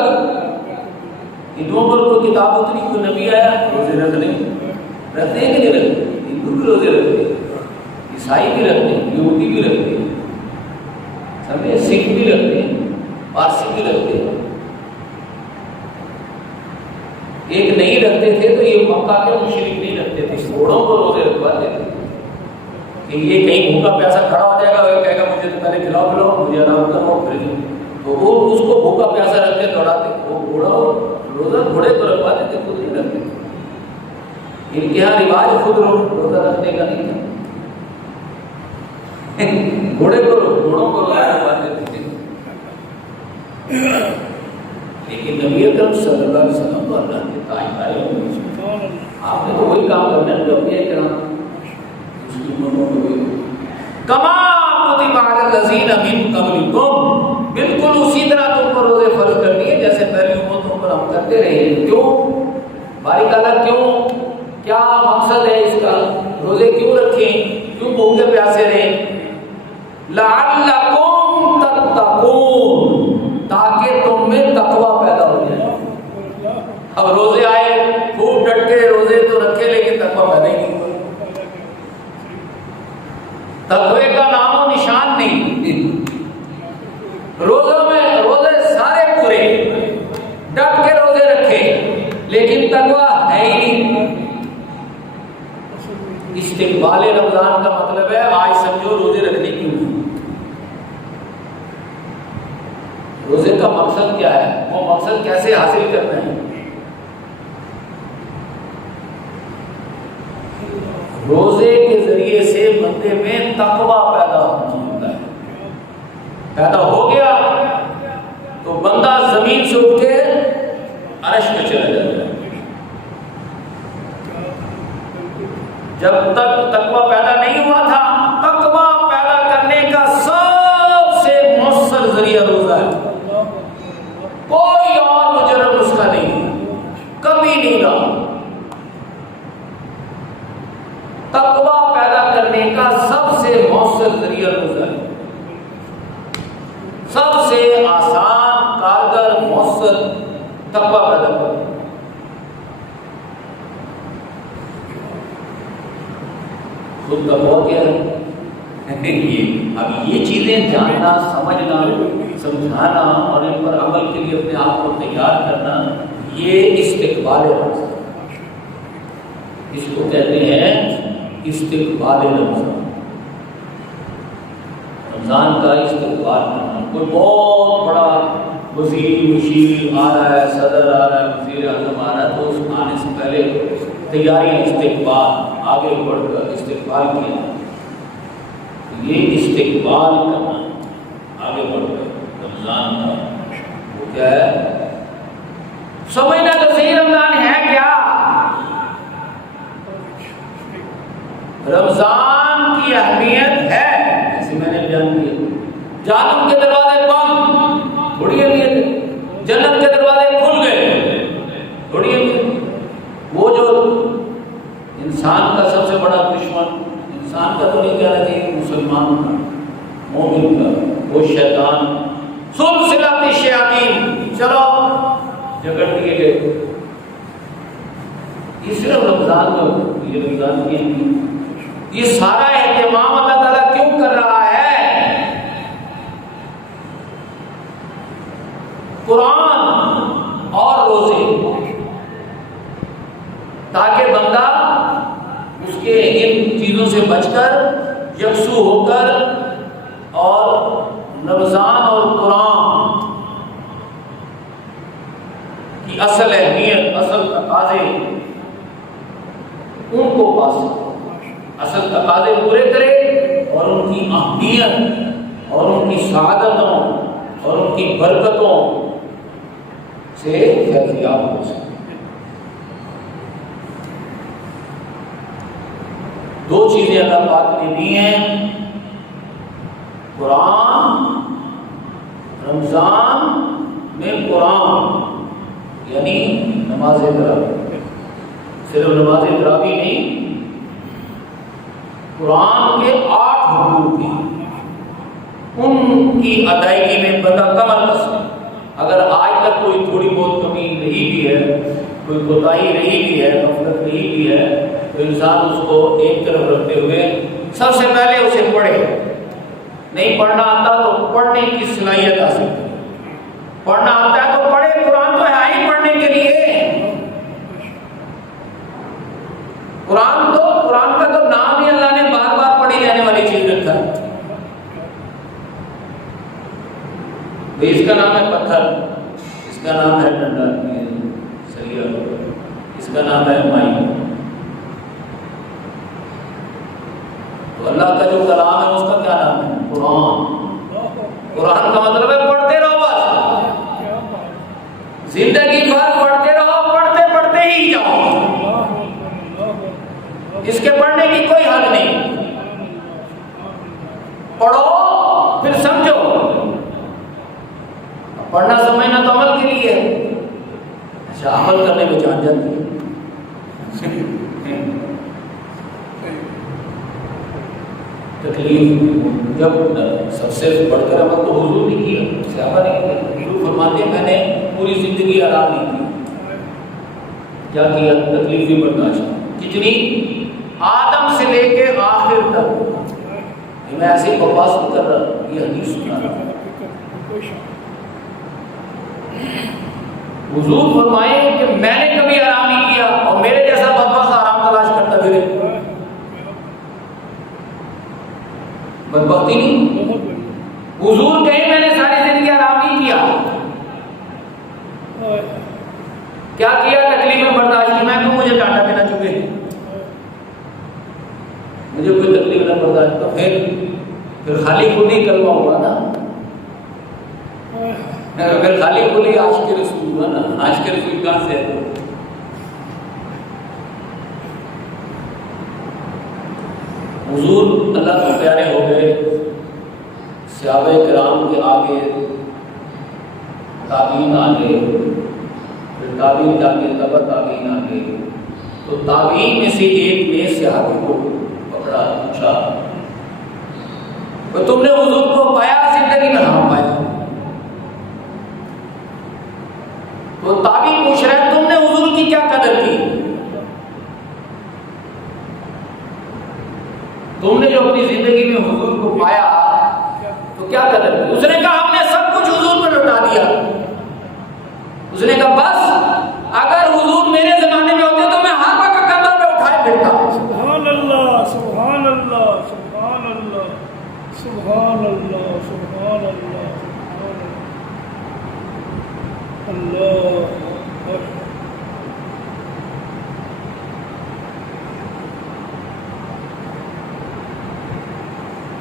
ہندوؤں پر کوئی کتاب اتری، کوئی نبی آیا روزے رکھنے، رکھتے ہیں کہ نہیں رکھتے؟ ہندو بھی روزے رکھتے ہیں، عیسائی بھی رکھتے ہیں، یہودی بھی رکھتے ہیں، سمجھے، سکھ بھی رکھتے ہیں، پارسی بھی رکھتے ہیں۔ ایک نہیں رکھتے تھے تو یہ مکہ کے مشرک نہیں رکھتے تھے، گھوڑوں کو روزے رکھواتے تھے کہ یہ کہیں بھوکا پیاسا کھڑا ہو جائے گا، وہ کہے گا مجھے تو پہلے کھلاؤ پلاؤ، مجھے آرام کرو، پھر تو وہ اس کو بھوکا پیاسا رکھ کے دوڑاتے، وہ گھوڑا روزہ گھوڑے کو رکھواتے تھے، خود نہیں رکھتے تھے۔ ان کے یہاں رواج خود روزہ رکھنے کا نہیں تھا، گھوڑوں کو روزہ رکھواتے تھے۔ لیکن نبی اکرم صلی اللہ علیہ وسلم تو اللہ کے تاجدار ہیں، آپ نے تو وہی کام کرنا ہے جو انبیاء کرام اس کی امتوں کو بھی کما کتب علی الذین من قبلکم، بالکل اسی طرح تم پر روزے فرض کر دیے جیسے پہلی امتوں رکھتے رہے. کیوں باری تعالیٰ کیوں؟ کیا مقصد ہے اس کا؟ روزے کیوں رکھیں؟ کیوں بھوکے پیاسے رہیں؟ لعلکم تتقون، تاکہ تم میں تقوی پیدا ہو جائے. اب روزے آئے، خوب ڈٹ کے روزے تو رکھے لیکن تقوی پیدا ہی نہیں. تقوی کا نام و نشان نہیں. روزوں میں روزے سارے پورے ڈٹ کے روزے رکھے لیکن تقوی ہے ہی نہیں. استقبال رمضان کا مطلب ہے آج سمجھو روزے رکھنے کیوں نہیں. روزے کا مقصد کیا ہے؟ وہ مقصد کیسے حاصل کرنا ہے؟ روزے کے ذریعے سے بندے میں تقوی پیدا ہوتا ہے. پیدا ہو گیا تو بندہ زمین سے اٹھ کے عرش میں چلا جاتا ہے. جب تک تقوی پیدا نہیں ہوا تھا، تقوی پیدا کرنے کا سب سے مؤثر ذریعہ روزہ ہے. کوئی اور مجرب نسخہ نہیں، کبھی نہیں رہا. تقوی پیدا کرنے کا سب سے مؤثر ذریعہ روزہ ہے. سب سے آسان، کارگر، مؤثر تقوی پیدا کرنا. خود تقوی کیا ہے؟ اب یہ چیزیں جاننا، سمجھنا، سمجھانا اور ان پر عمل کے لیے اپنے آپ کو تیار کرنا، یہ استقبال رمضان. اس کو کہتے ہیں استقبال رمضان. رمضان کا استقبال کرنا. کوئی بہت بڑا وزیر مشیر آ رہا ہے، صدر آ رہا ہے، وزیر اعظم آ رہا ہے، تو اس آنے سے پہلے تیاری، استقبال، آگے بڑھ کر استقبال کیا. یہ استقبال کرنا آگے بڑھ کر رمضان کا وہ کیا ہے؟ سمجھنا تو صحیح رمضان ہے کیا؟ رمضان کی اہمیت ہے جیسے میں نے بیان کیا. جہنم کے دروازے بند، تھوڑی اہمیت ہے. جنت کے دروازے کھل گئے، تھوڑی اہمیت. وہ جو انسان کا سب سے بڑا دشمن، انسان کا تو نہیں کہنا چاہیے، مسلمان کا، مومن کا، وہ شیطان. سلسلۃ الشیاطین، چلو جگڑ دیے گئے. یہ صرف رمضان میں، یہ رمضان کی یہ سارا اہتمام اللہ تعالیٰ کیوں کر رہا ہے؟ قرآن اور روزے، تاکہ بندہ اس کے ان چیزوں سے بچ کر، یکسو ہو کر، اور رمضان اور قرآن کی اصل اہمیت، اصل تقاضے ان کو پا سکے، اصل تقاضے پورے کرے اور ان کی اہمیت اور ان کی سعادتوں اور ان کی برکتوں سے فیضیاب ہو سکے. دو چیزیں اللہ پاک نے دی ہیں، قرآن. رمضان میں قرآن یعنی نماز تراویح، صرف نماز تراویح نہیں، قرآن کے 8 حقوق ہیں، ان کی ادائیگی میں بندہ کمر کس ہے. اگر آج تک کوئی تھوڑی بہت کمی رہی بھی ہے، کوئی کوتاہی رہی بھی ہے، غفلت رہی بھی ہے، تو انسان اس کو ایک طرف رکھتے ہوئے سب سے پہلے اسے پڑھے. نہیں پڑھنا آتا تو پڑھنے کی صلاحیت حاصل کرے. پڑھنا آتا ہے تو پڑھے. قرآن تو ہے ہی پڑھنے کے لیے. قرآن کا تو نام ہی اللہ نے بار بار پڑھی جانے والی چیز رکھا ہے. اس کا نام ہے پتھر، اس کا نام ہے ڈنڈا، سریا، اس کا نام ہے مائی. تو اللہ کا جو کلام ہے اس کا کیا نام ہے؟ قرآن. قرآن کا مطلب ہے پڑھتے رہو، بس زندگی بھر پڑھتے رہو، پڑھتے پڑھتے ہی جاؤ. اس کے پڑھنے کی کوئی حد نہیں. پڑھو پھر سمجھو. پڑھنا سمجھنا تو عمل کے لیے ہے. پہچان جاتی ہے. تکلیف جب سب سے بڑھ کر عمل تو حضور نے کیا, صحابہ نے کیا. حضور فرماتے ہیں میں نے پوری زندگی آرام نہیں کی. کیا کیا؟ تکلیف بھی برداشت. کتنی؟ آدم سے لے کے آخر تک. میں ایسے بکواس کر رہا, یہ حدیث سنا رہا. حضور فرمائے کہ میں نے کبھی آرام نہیں کیا اور میرے جیسا بدبخت آرام تلاش کرتا پھرے. بدبختی نہیں. حضور کہیں میں نے ساری زندگی آرام نہیں کیا. کیا کیا؟ تکلیفیں برداشت کی. میں کیوں مجھے ڈانٹا پہ نہ چکے, مجھے کوئی تکلیف نہ برداشت. تو پھر خالی کلی کلمہ ہوا نا. اگر خالی کلی عاشق رسول ہوا نا. عاشق رسول کہاں سے ہے؟ حضور اللہ کے پیارے ہو گئے. صحابہ کرام کے آگے تابعین آ گئے, پھر تابعین جا کے تبع تابعین آ گئے. تو تابعین میں سے ایک نے صحابی کو پکڑا, پوچھا تو تم نے حضور کو پایا زندگی میں؟ ہاں پایا. تو تابعی پوچھ رہے ہیں تم نے حضور کی کیا قدر کی؟ تم نے جو اپنی زندگی میں حضور کو پایا تو کیا قدر کی؟ اس نے کہا ہم نے سب کچھ حضور پر لوٹا دیا. اس نے کہا بس اگر حضور میرے زمانے میں ہوتے تو میں ہر وقت کندھوں پہ اٹھائے پھرتا. سبحان اللہ, سبحان اللہ, سبحان اللہ, سبحان اللہ, سبحان اللہ, اللہ اکبر.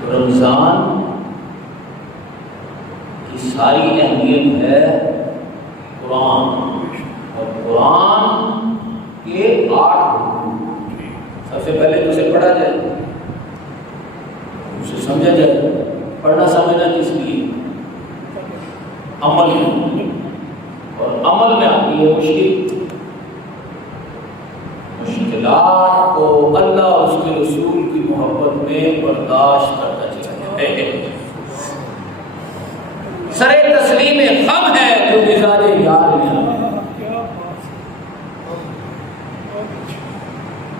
رمضان کی ساری اہمیت ہے قرآن, اور قرآن کے 8 حکم. سب سے پہلے تو اسے پڑھا جائے, اسے سمجھا جائے. پڑھنا سمجھنا کس لیے؟ عمل میں, اور عمل میں آتی ہے مشکلات کو اللہ اور اس کے رسول کی محبت میں برداشت کرتا چلا. سرے تسلیم غم ہے جو مزاج یار میں.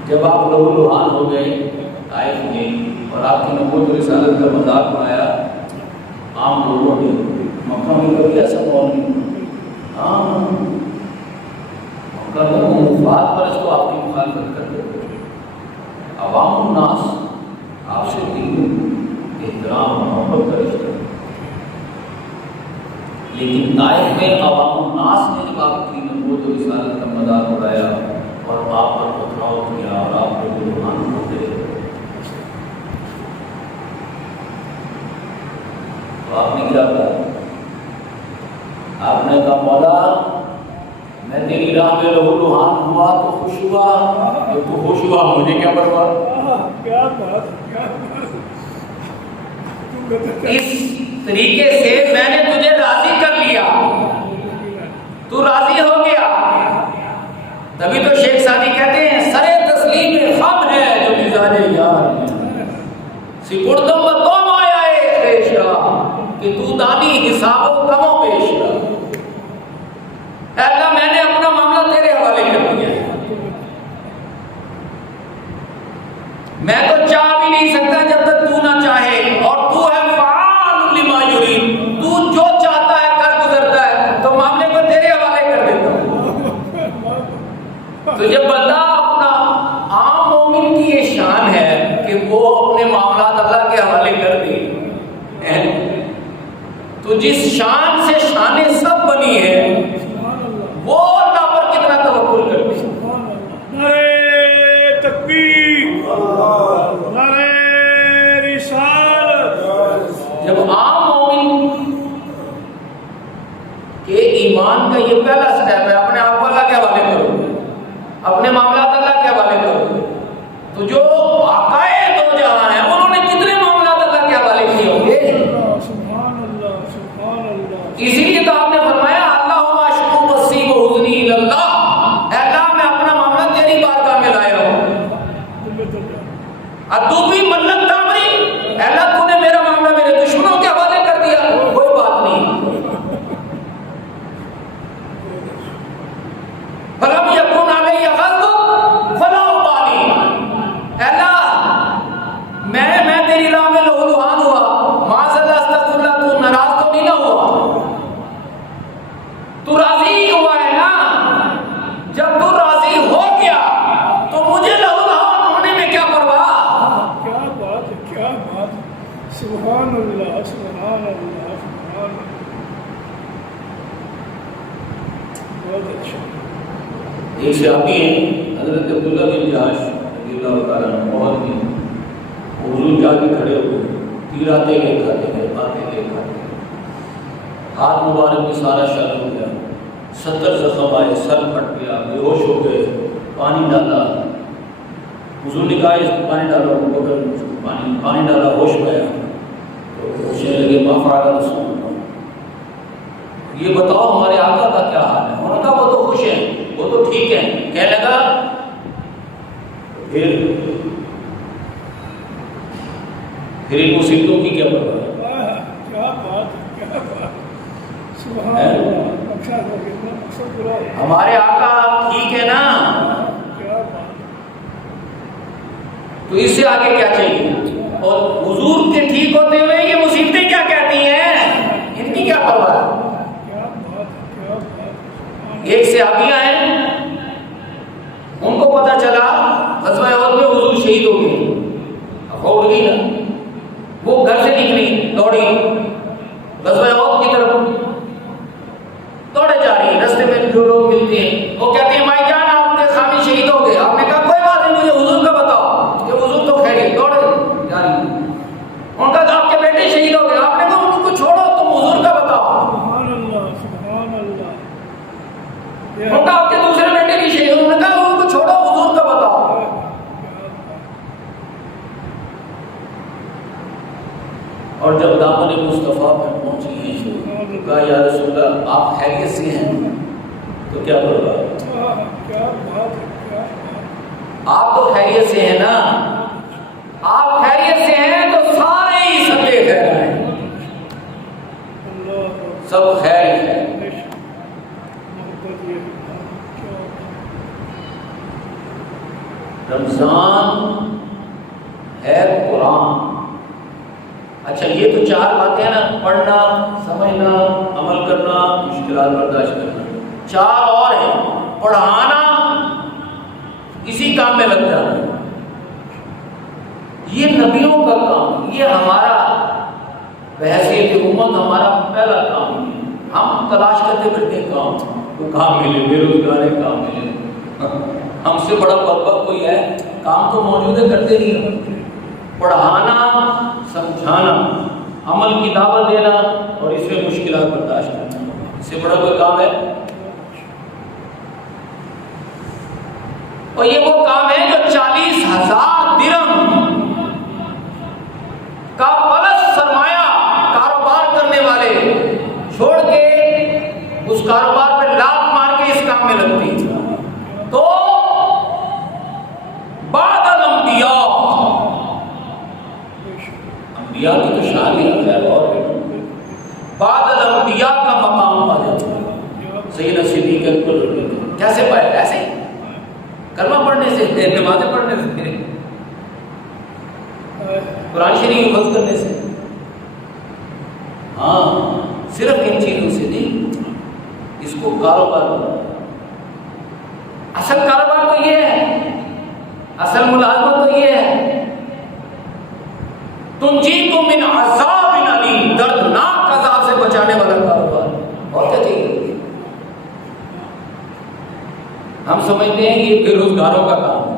جب آپ لہو لہان ہو گئے طائف میں اور آپ کی نبوت و رسالت کا مذاق بنایا عام لوگوں نے, مکہ میں کبھی ایسا ماحول نہیں. ہاں مکہ میں مفاد پرست تو آپ کی مخالفت کرتے تھے. عوام الناس آپ سے دین احترام محبت کا رشتہ. لیکن طائف میں عوام الناس نے جب آپ کی نبوت و رسالت کا مذاق اڑایا اور آپ پر پتھراؤ کیا اور آپ کو گمان ہوتے رہے, تو آپ نے کیا کہا؟ آپ نے کہا مولا میں تیری راہ میں لہو لہان ہوا تو خوش ہوا, تو خوش ہوا مجھے کیا پرواہ. اس طریقے سے میں نے تجھے راضی کر لیا, تو راضی ہو گیا. تبھی تو شیخ سعدی کہتے ہیں سرے تسلیم غم ہے جو مزاج یار میں. سپردم و تو آیا ہے کہ تو دانی حساب و کم و پیش رہا. اے اللہ میں نے اپنا معاملہ تیرے حوالے کر دیا ہے. میں تو چاہ بھی نہیں سکتا جب تک تو نہ چاہے, اور تو ہے فعال لما یرید. تو جو چاہتا ہے کر گزرتا ہے, تو معاملے کو تیرے حوالے کر دیتا ہوں. تو جب بندہ اپنا عام مومن کی یہ شان ہے کہ وہ اپنے معاملات اللہ کے حوالے کر دے, تو جس شان سے شانیں سب بنی ہے وہ اللہ پر کتنا توکل کرتے ہیں. نعرہ تکبیر, نعرہ رسالت. جب عام مومن کے ایمان کا یہ پہلا سٹیپ ہے اپنے آپ کو اللہ کے حوالے کرو, اپنے معاملات اللہ کے حوالے کرو. تو جو آقائے دو جہاں ہیں انہوں نے کتنے معاملات اللہ کے حوالے کیے ہوں گے. سبحان اللہ, سبحان اللہ. اسی لیے تو آپ نے فرمایا اللہم اشکو بصی و حزنی اللہ. ادوبی منت تامری، اللہ تو نے میرا معاملہ میرے دشمنوں کے حوالے کر دیا، کوئی بات نہیں. فلم یکن علیہ غضب فلا ابالی، اللہ میں تیری راہ میں لہو لہان ہوا، معاذ اللہ استغفر اللہ، تو ناراض تو نہیں نہ ہوا؟ تو راضی ہوا ہے نا؟ جب تو راضی ہو گیا تو مجھے لہو لہان ہونے میں کیا پرواہ؟ کیا بات ہے، کیا بات ہے، سبحان اللہ سبحان اللہ سبحان اللہ. بہت اچھا. ایک صحابی ہیں حضرت عبداللہ بن جہش رضی اللہ تعالیٰ عنہ، بہت ہی حضور جا کے کھڑے ہوئے، تیر آتے گئے کھاتے گئے، آتے گئے کھاتے گئے، ہاتھ مبارک میں سارا شر ہو گیا، 70 زخم آئے، سر پھٹ گیا، بے ہوش ہو گئے. پانی ڈالا، حضور نے کہا اس کو پانی ڈالو، ان کو پانی ڈالا، ہوش گیا. تو پوچھنے لگے ما فعل رسول اللہ، یہ بتاؤ ہمارے آقا کا کیا حال ہے؟ انہوں نے کہا وہ تو خوش ہیں، وہ تو ٹھیک ہے. کہنے لگا پھر ان مصیبتوں کی کیا پرواہ؟ کیا بات ہے، کیا بات، سبحان اللہ. اچھا ہو گیا، مقصد پورا ہے. ہمارے آقا ٹھیک ہے نا؟ کیا بات. تو اس سے آگے کیا چاہیے؟ اور حضور کے ٹھیک ہوتے ہوئے یہ مصیبتیں کیا کہتی ہیں؟ ان کی کیا پرواہ؟ کیا بات، کیا بات. ایک صحابیہ ہیں، ان کو پتہ چلا غزوہ احد میں حضور شہید ہو گئے، افواہ اڑ گئی نا، وہ گھر سے نکلی، دوڑی غزوہ احد کی طرف، دوڑے جا رہی ہیں. رستے میں جو لوگ ملتے ہیں وہ کہتے ہیں مائی جان آپ کے خامی شہید ہو گئے. آپ نے کہا کوئی بات نہیں، مجھے حضور کا بتاؤ. کہ حضور تو خیریت، دوڑے جا رہی ہیں. ان کا آپ کے بیٹے شہید ہو گئے. آپ نے کہا ان کو چھوڑو، تم حضور کا بتاؤ. سبحان اللہ سبحان اللہ. ان کا آپ کے دوسرے بیٹے بھی شہید، انہوں نے کہا ان کو چھوڑو، حضور کا بتاؤ. اور جب دامن مصطفیٰ پر پہنچی ہیں، کہا یا رسول اللہ آپ خیریت سے ہیں؟ تو کیا پرواہ، کیا بات ہے، کیا بات. آپ تو خیریت سے ہیں نا؟ آپ خیریت سے ہیں تو سارے ہی سبے خیر ہیں، سب خیر ہی ہے. رمضان ہے قرآن. اچھا یہ تو 4 باتیں ہیں نا، پڑھنا، سمجھنا، عمل کرنا، مشکلات برداشت کرنا. 4 اور ہیں، پڑھانا، اسی کام میں لگ جانا. یہ نبیوں کا کام، یہ ہمارا بحیثیت امت ہمارا پہلا کام ہے. ہم تلاش کرتے پھرتے کام، وہ کام ملے، بے روزگار ہے کام ملے. ہم سے بڑا بدبخت کوئی ہے؟ کام تو موجود ہے، کرتے نہیں. پڑھانا، سمجھانا، عمل کی دعوت دینا اور اس میں مشکلات برداشت کرنا، اس سے بڑا کوئی کام ہے؟ اور یہ وہ کام ہے جو 40,000 درہم کا پلس سرمایہ کاروبار کرنے والے چھوڑ کے اس کاروبار پہ لات مار کے اس کام میں لگتی. تو بعد الانبیاء، انبیاء کی تو شان ہی ہے، اور بعد الانبیاء کا مقام پا جاتا ہے. سیدنا صدیق اکبر کیسے پائے؟ ایسے ہی کلمہ پڑھنے سے، نمازیں پڑھنے سے، قرآن شریف حفظ کرنے سے. ہاں صرف ان چیزوں سے نہیں، اس کو کاروبار بنا. اصل کاروبار تو یہ ہے، اصل ملازمت تو یہ ہے، تنجیکم من عذاب علیم، دردناک عذاب سے بچانے والا کاروبار. اور کیا چاہیے؟ ہم سمجھتے ہیں کہ یہ بے روزگاروں کا کام ہے،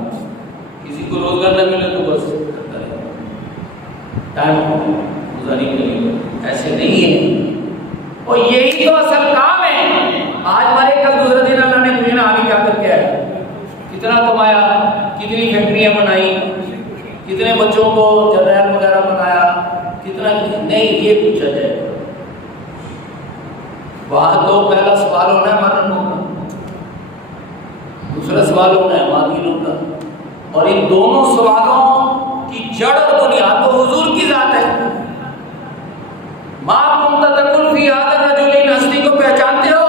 کسی کو روزگار نہ ملے تو بس کرتا ہے، ٹائم گزاری کے لیے. ایسے نہیں ہے، اور یہی تو اصل کام ہے. آج ہمارے کل دوسرے دن اللہ نے دنیا آگے کیا کر کے آیا، کتنا کمایا، کتنی فیکٹریاں بنائی، کتنے بچوں کو جنرل وغیرہ بنایا، کتنا نہیں. یہ پوچھا جائے وہاں تو پہلا سوال ہونا ہے مرنوں کا، دوسرا سوال ہونا ہے مادینوں کا. اور ان دونوں سوالوں کی کی جڑ اور بنیاد تو حضور کی ذات ہے. ما کنت تقل فی ھذا الرجل، ان ہستی کو پہچانتے ہو؟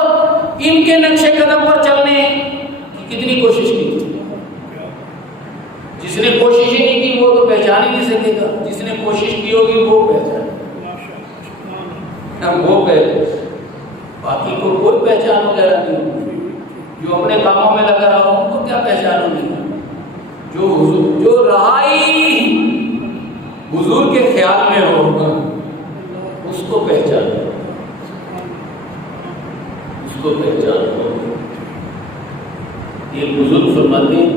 ان کے نقش قدم پر چلنے کی کتنی کوشش کی. جس نے کوشش ہی نہیں کی وہ تو پہچان ہی نہیں سکے گا، جس نے کوشش کی ہوگی وہ پہچان. وہ باقی کو کوئی پہچان وغیرہ نہیں. جو اپنے کاموں میں لگا رہا ہوں تو کیا پہچان ہوگی. جو رہا ہی حضور کے خیال میں ہوگا اس کو پہچان، اس کو پہچان ہوگی. ایک بزرگ فرماتے ہیں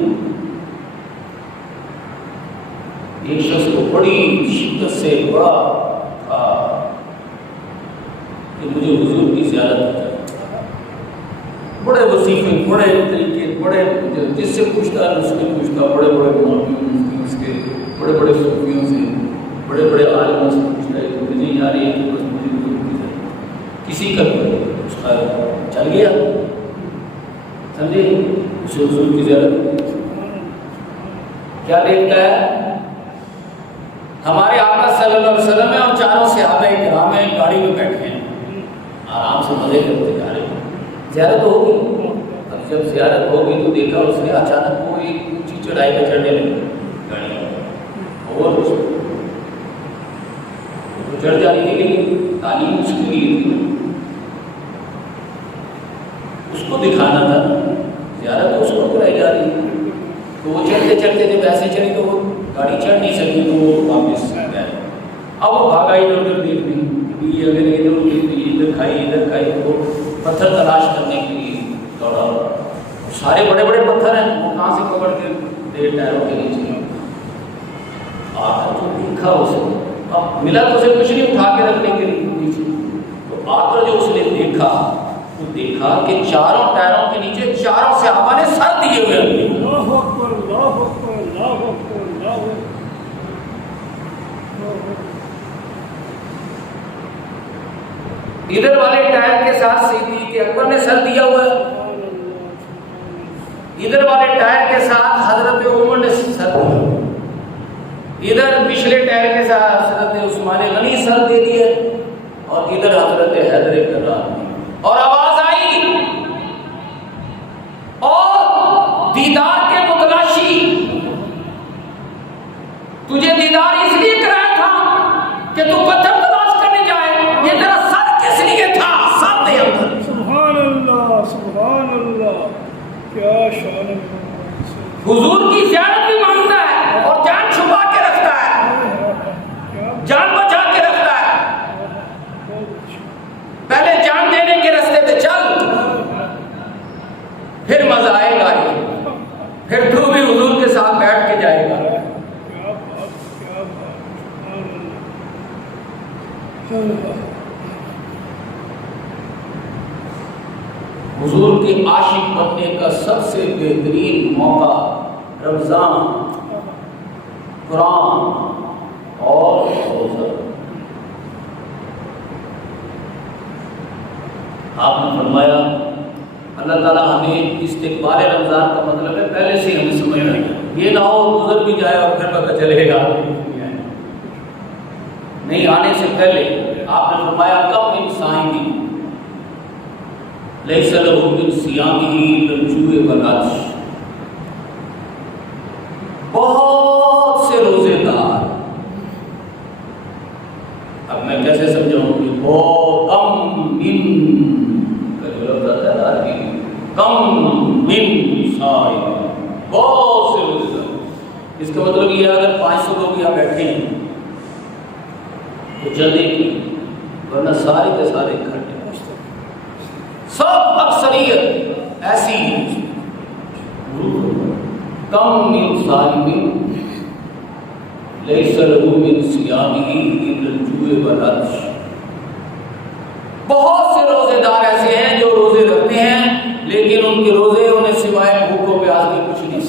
ایک شخص کو بڑی شدت سے بڑا تھا کہ مجھے حضور کی زیارت کریں. بڑے وظیفے، بڑے طریقے، بڑے جس سے پوچھتا ہے اس سے پوچھتا، بڑے بڑے مولویوں سے، بڑے بڑے صوفیوں سے، بڑے بڑے عالموں سے پوچھتا ہے کہ مجھے یار یہ کہ بس مجھے حضور کی زیارت. کسی کا اس کا چل گیا سمجھے اسے حضور کی زیارت. کیا دیکھتا ہے؟ ہمارے آقا صلی اللہ علیہ وسلم اور چاروں صحابہ کرام گاڑی میں بیٹھے ہیں، آرام سے مزے کرتے جا رہے ہیں. زیارت ہوگی. اب جب زیارت ہوگی تو دیکھا اس نے اچانک وہ ایک اونچی چڑھائی پہ چڑھنے لگے گاڑی میں، اور چڑھ جانے کے لیے تعلیم اس کے لیے تھی، اس کو دکھانا تھا. زیارت اس کو کرائی جا رہی ہے تو وہ چڑھتے چڑھتے جب ایسے چلی تو وہ گاڑی چڑھ نہیں سکی تو وہ واپس گئے. اب وہ بھاگا ادھر ادھر دیکھنے، اگر ادھر کھائی وہ پتھر تلاش کرنے کے لیے دوڑا. سارے بڑے بڑے پتھر ہیں، وہ کہاں سے پکڑ کے دے ٹائروں کے نیچے. آ کر جو دیکھا اسے، اب ملا تو اسے کچھ نہیں اٹھا کے رکھنے کے لیے نیچے. تو آ کر جو اس نے دیکھا تو دیکھا کہ چاروں ٹائروں کے نیچے چاروں صحابہ نے سر دیے ہوئے ہیں. اللہ اکبر، اللہ اکبر، اللہ اکبر، اللہ اکبر. ادھر والے ٹائر کے ساتھ صدیق اکبر نے سر دیا ہوا ہے، ادھر والے ٹائر کے ساتھ حضرت عمر نے سر دیا، ادھر پچھلے ٹائر کے ساتھ حضرت عثمان غنی سر دے دیے، اور ادھر حضرت حیدر کرار. اور آواز آئی اور دیدار کے متلاشی، تجھے دیدار اس لیے کرایا تھا کہ تو پتھر تلاش کرنے جائے. یہ تیرا سر کس لیے تھا؟ سر دے اندر. سبحان اللہ، سبحان اللہ، کیا شان ہے. حضور کی زیارت بھی مانگتا ہے اور جان چھپا کے رکھتا ہے، جان بچا کے رکھتا ہے. پہلے جان دینے کے راستے پہ چل، پھر مزہ آئے گا، پھر تو بھی حضور کے ساتھ بیٹھ کے جائے گا. حضور کے عاشق بننے کا سب سے بہترین موقع رمضان، قرآن اور روزہ. آپ نے فرمایا اللہ تعالیٰ ہمیں استقبال رمضان کا مطلب ہے پہلے سے ہمیں سمجھنا ہے، یہ نہ ہو گزر بھی جائے اور پھر پتہ چلے گا نہیں. آنے سے پہلے آپ نے فرمایا کم انسان کی لیس لہ من صیامہ الا الجوع والعطش. بہت سے روزے دار، اب میں کیسے سمجھاؤں کہ بہت کم من کا جو لفظ آتا ہے عربی، کم من صائم، بہت سے روزے دار. اس کا مطلب یہ ہے اگر 500 لوگ یہاں بیٹھے ہیں تو جلدی کی، ورنہ سارے کے سارے گھر سب اکثریت ایسی ہے. کم من صائم لیس لہ من صیامہ الا الجوع والعطش. بہت سے روزے دار ایسے ہیں جو روزے رکھتے ہیں لیکن ان کے روزے انہیں سوائے بھوک و پیاس کے کچھ نہیں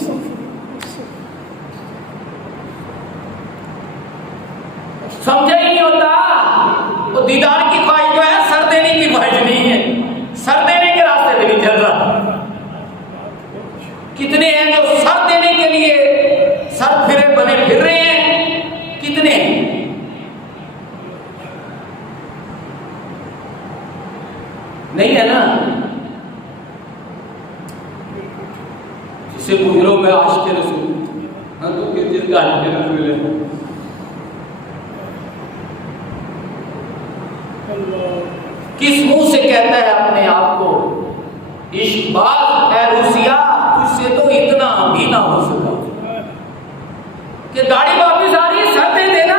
سمجھا ہی نہیں ہوتا. وہ دیدار کی خواہش جو ہے سر دینے کی خواہش نہیں ہے، سر دینے کے راستے پہ نہیں چل رہا. کتنے ہیں جو سر دینے کے لیے سر پھرے بنے پھر رہے ہیں کو گرو میں عاشق رسول، ہاں تو کس چیز کا عاشق رسول ہے؟ کس منہ سے کہتا ہے اپنے آپ کو عشق باز اے روسیا، تجھ سے تو اتنا بھی نہ ہو سکا کہ گاڑی واپس آ رہی ہے سر دے دینا،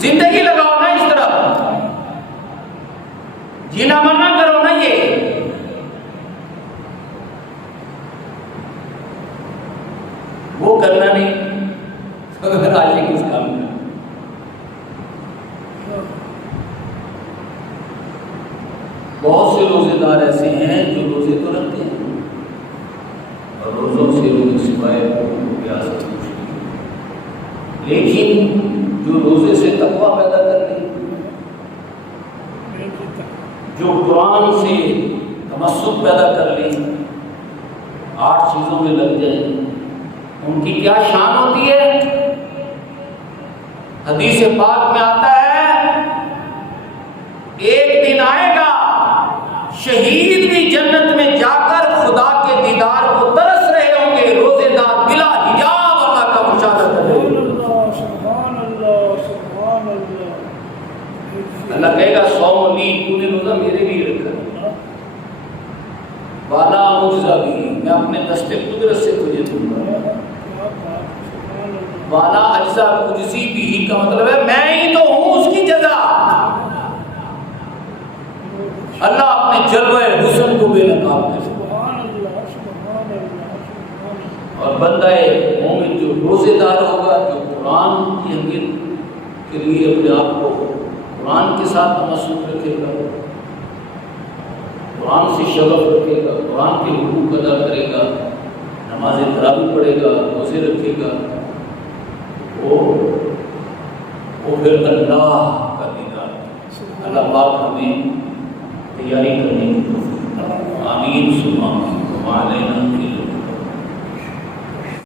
زندگی لگاؤ نا اس طرح، جینا مرنا کرو نا، یہ وہ کرنا نہیں، عاشق کس کام میں؟ بہت سے روزے دار ایسے ہیں جو روزے تو رکھتے ہیں اور روزوں سے روزے سوائے پیاس، لیکن جو روزے سے تقویٰ پیدا کر لیں، جو قرآن سے تمسک پیدا کر لیں، 8 چیزوں میں لگ جائیں، ان کی کیا شان ہوتی ہے؟ حدیث پاک میں آتا ہے ایک دن آئے گا شہید بھی جنت میں جا کر خدا کے دیدار کو ترس رہے ہوں گے، روزے دار بلا حجاب اللہ کا مشاہدہ کر رہے ہوں گے۔ اللہ کہے گا صوم لی، تو نے روزہ میرے لیے رکھا، والا مجزا بھی، میں اپنے دست قدرت سے تجھے دوں گا، والا اجزا مجزی بھی کا مطلب ہے میں ہی تو ہوں اس کی جزا۔ اللہ اپنے جلوہ حسن کو بے نقاب کرے، اور بندہ مومن جو روزے دار ہوگا، جو قرآن کی اہمیت کے لیے اپنے آپ کو قرآن کے ساتھ تمسک رکھے گا، قرآن سے شغف رکھے گا، قرآن کے حقوق ادا کرے گا، نماز تراویح پڑھے گا، روزے رکھے گا، وہ پھر اللہ کا دیدار، اللہ پاک ہمیں تیاری کرنے کی توفیق۔ آمین ثم آمین۔ وعلینا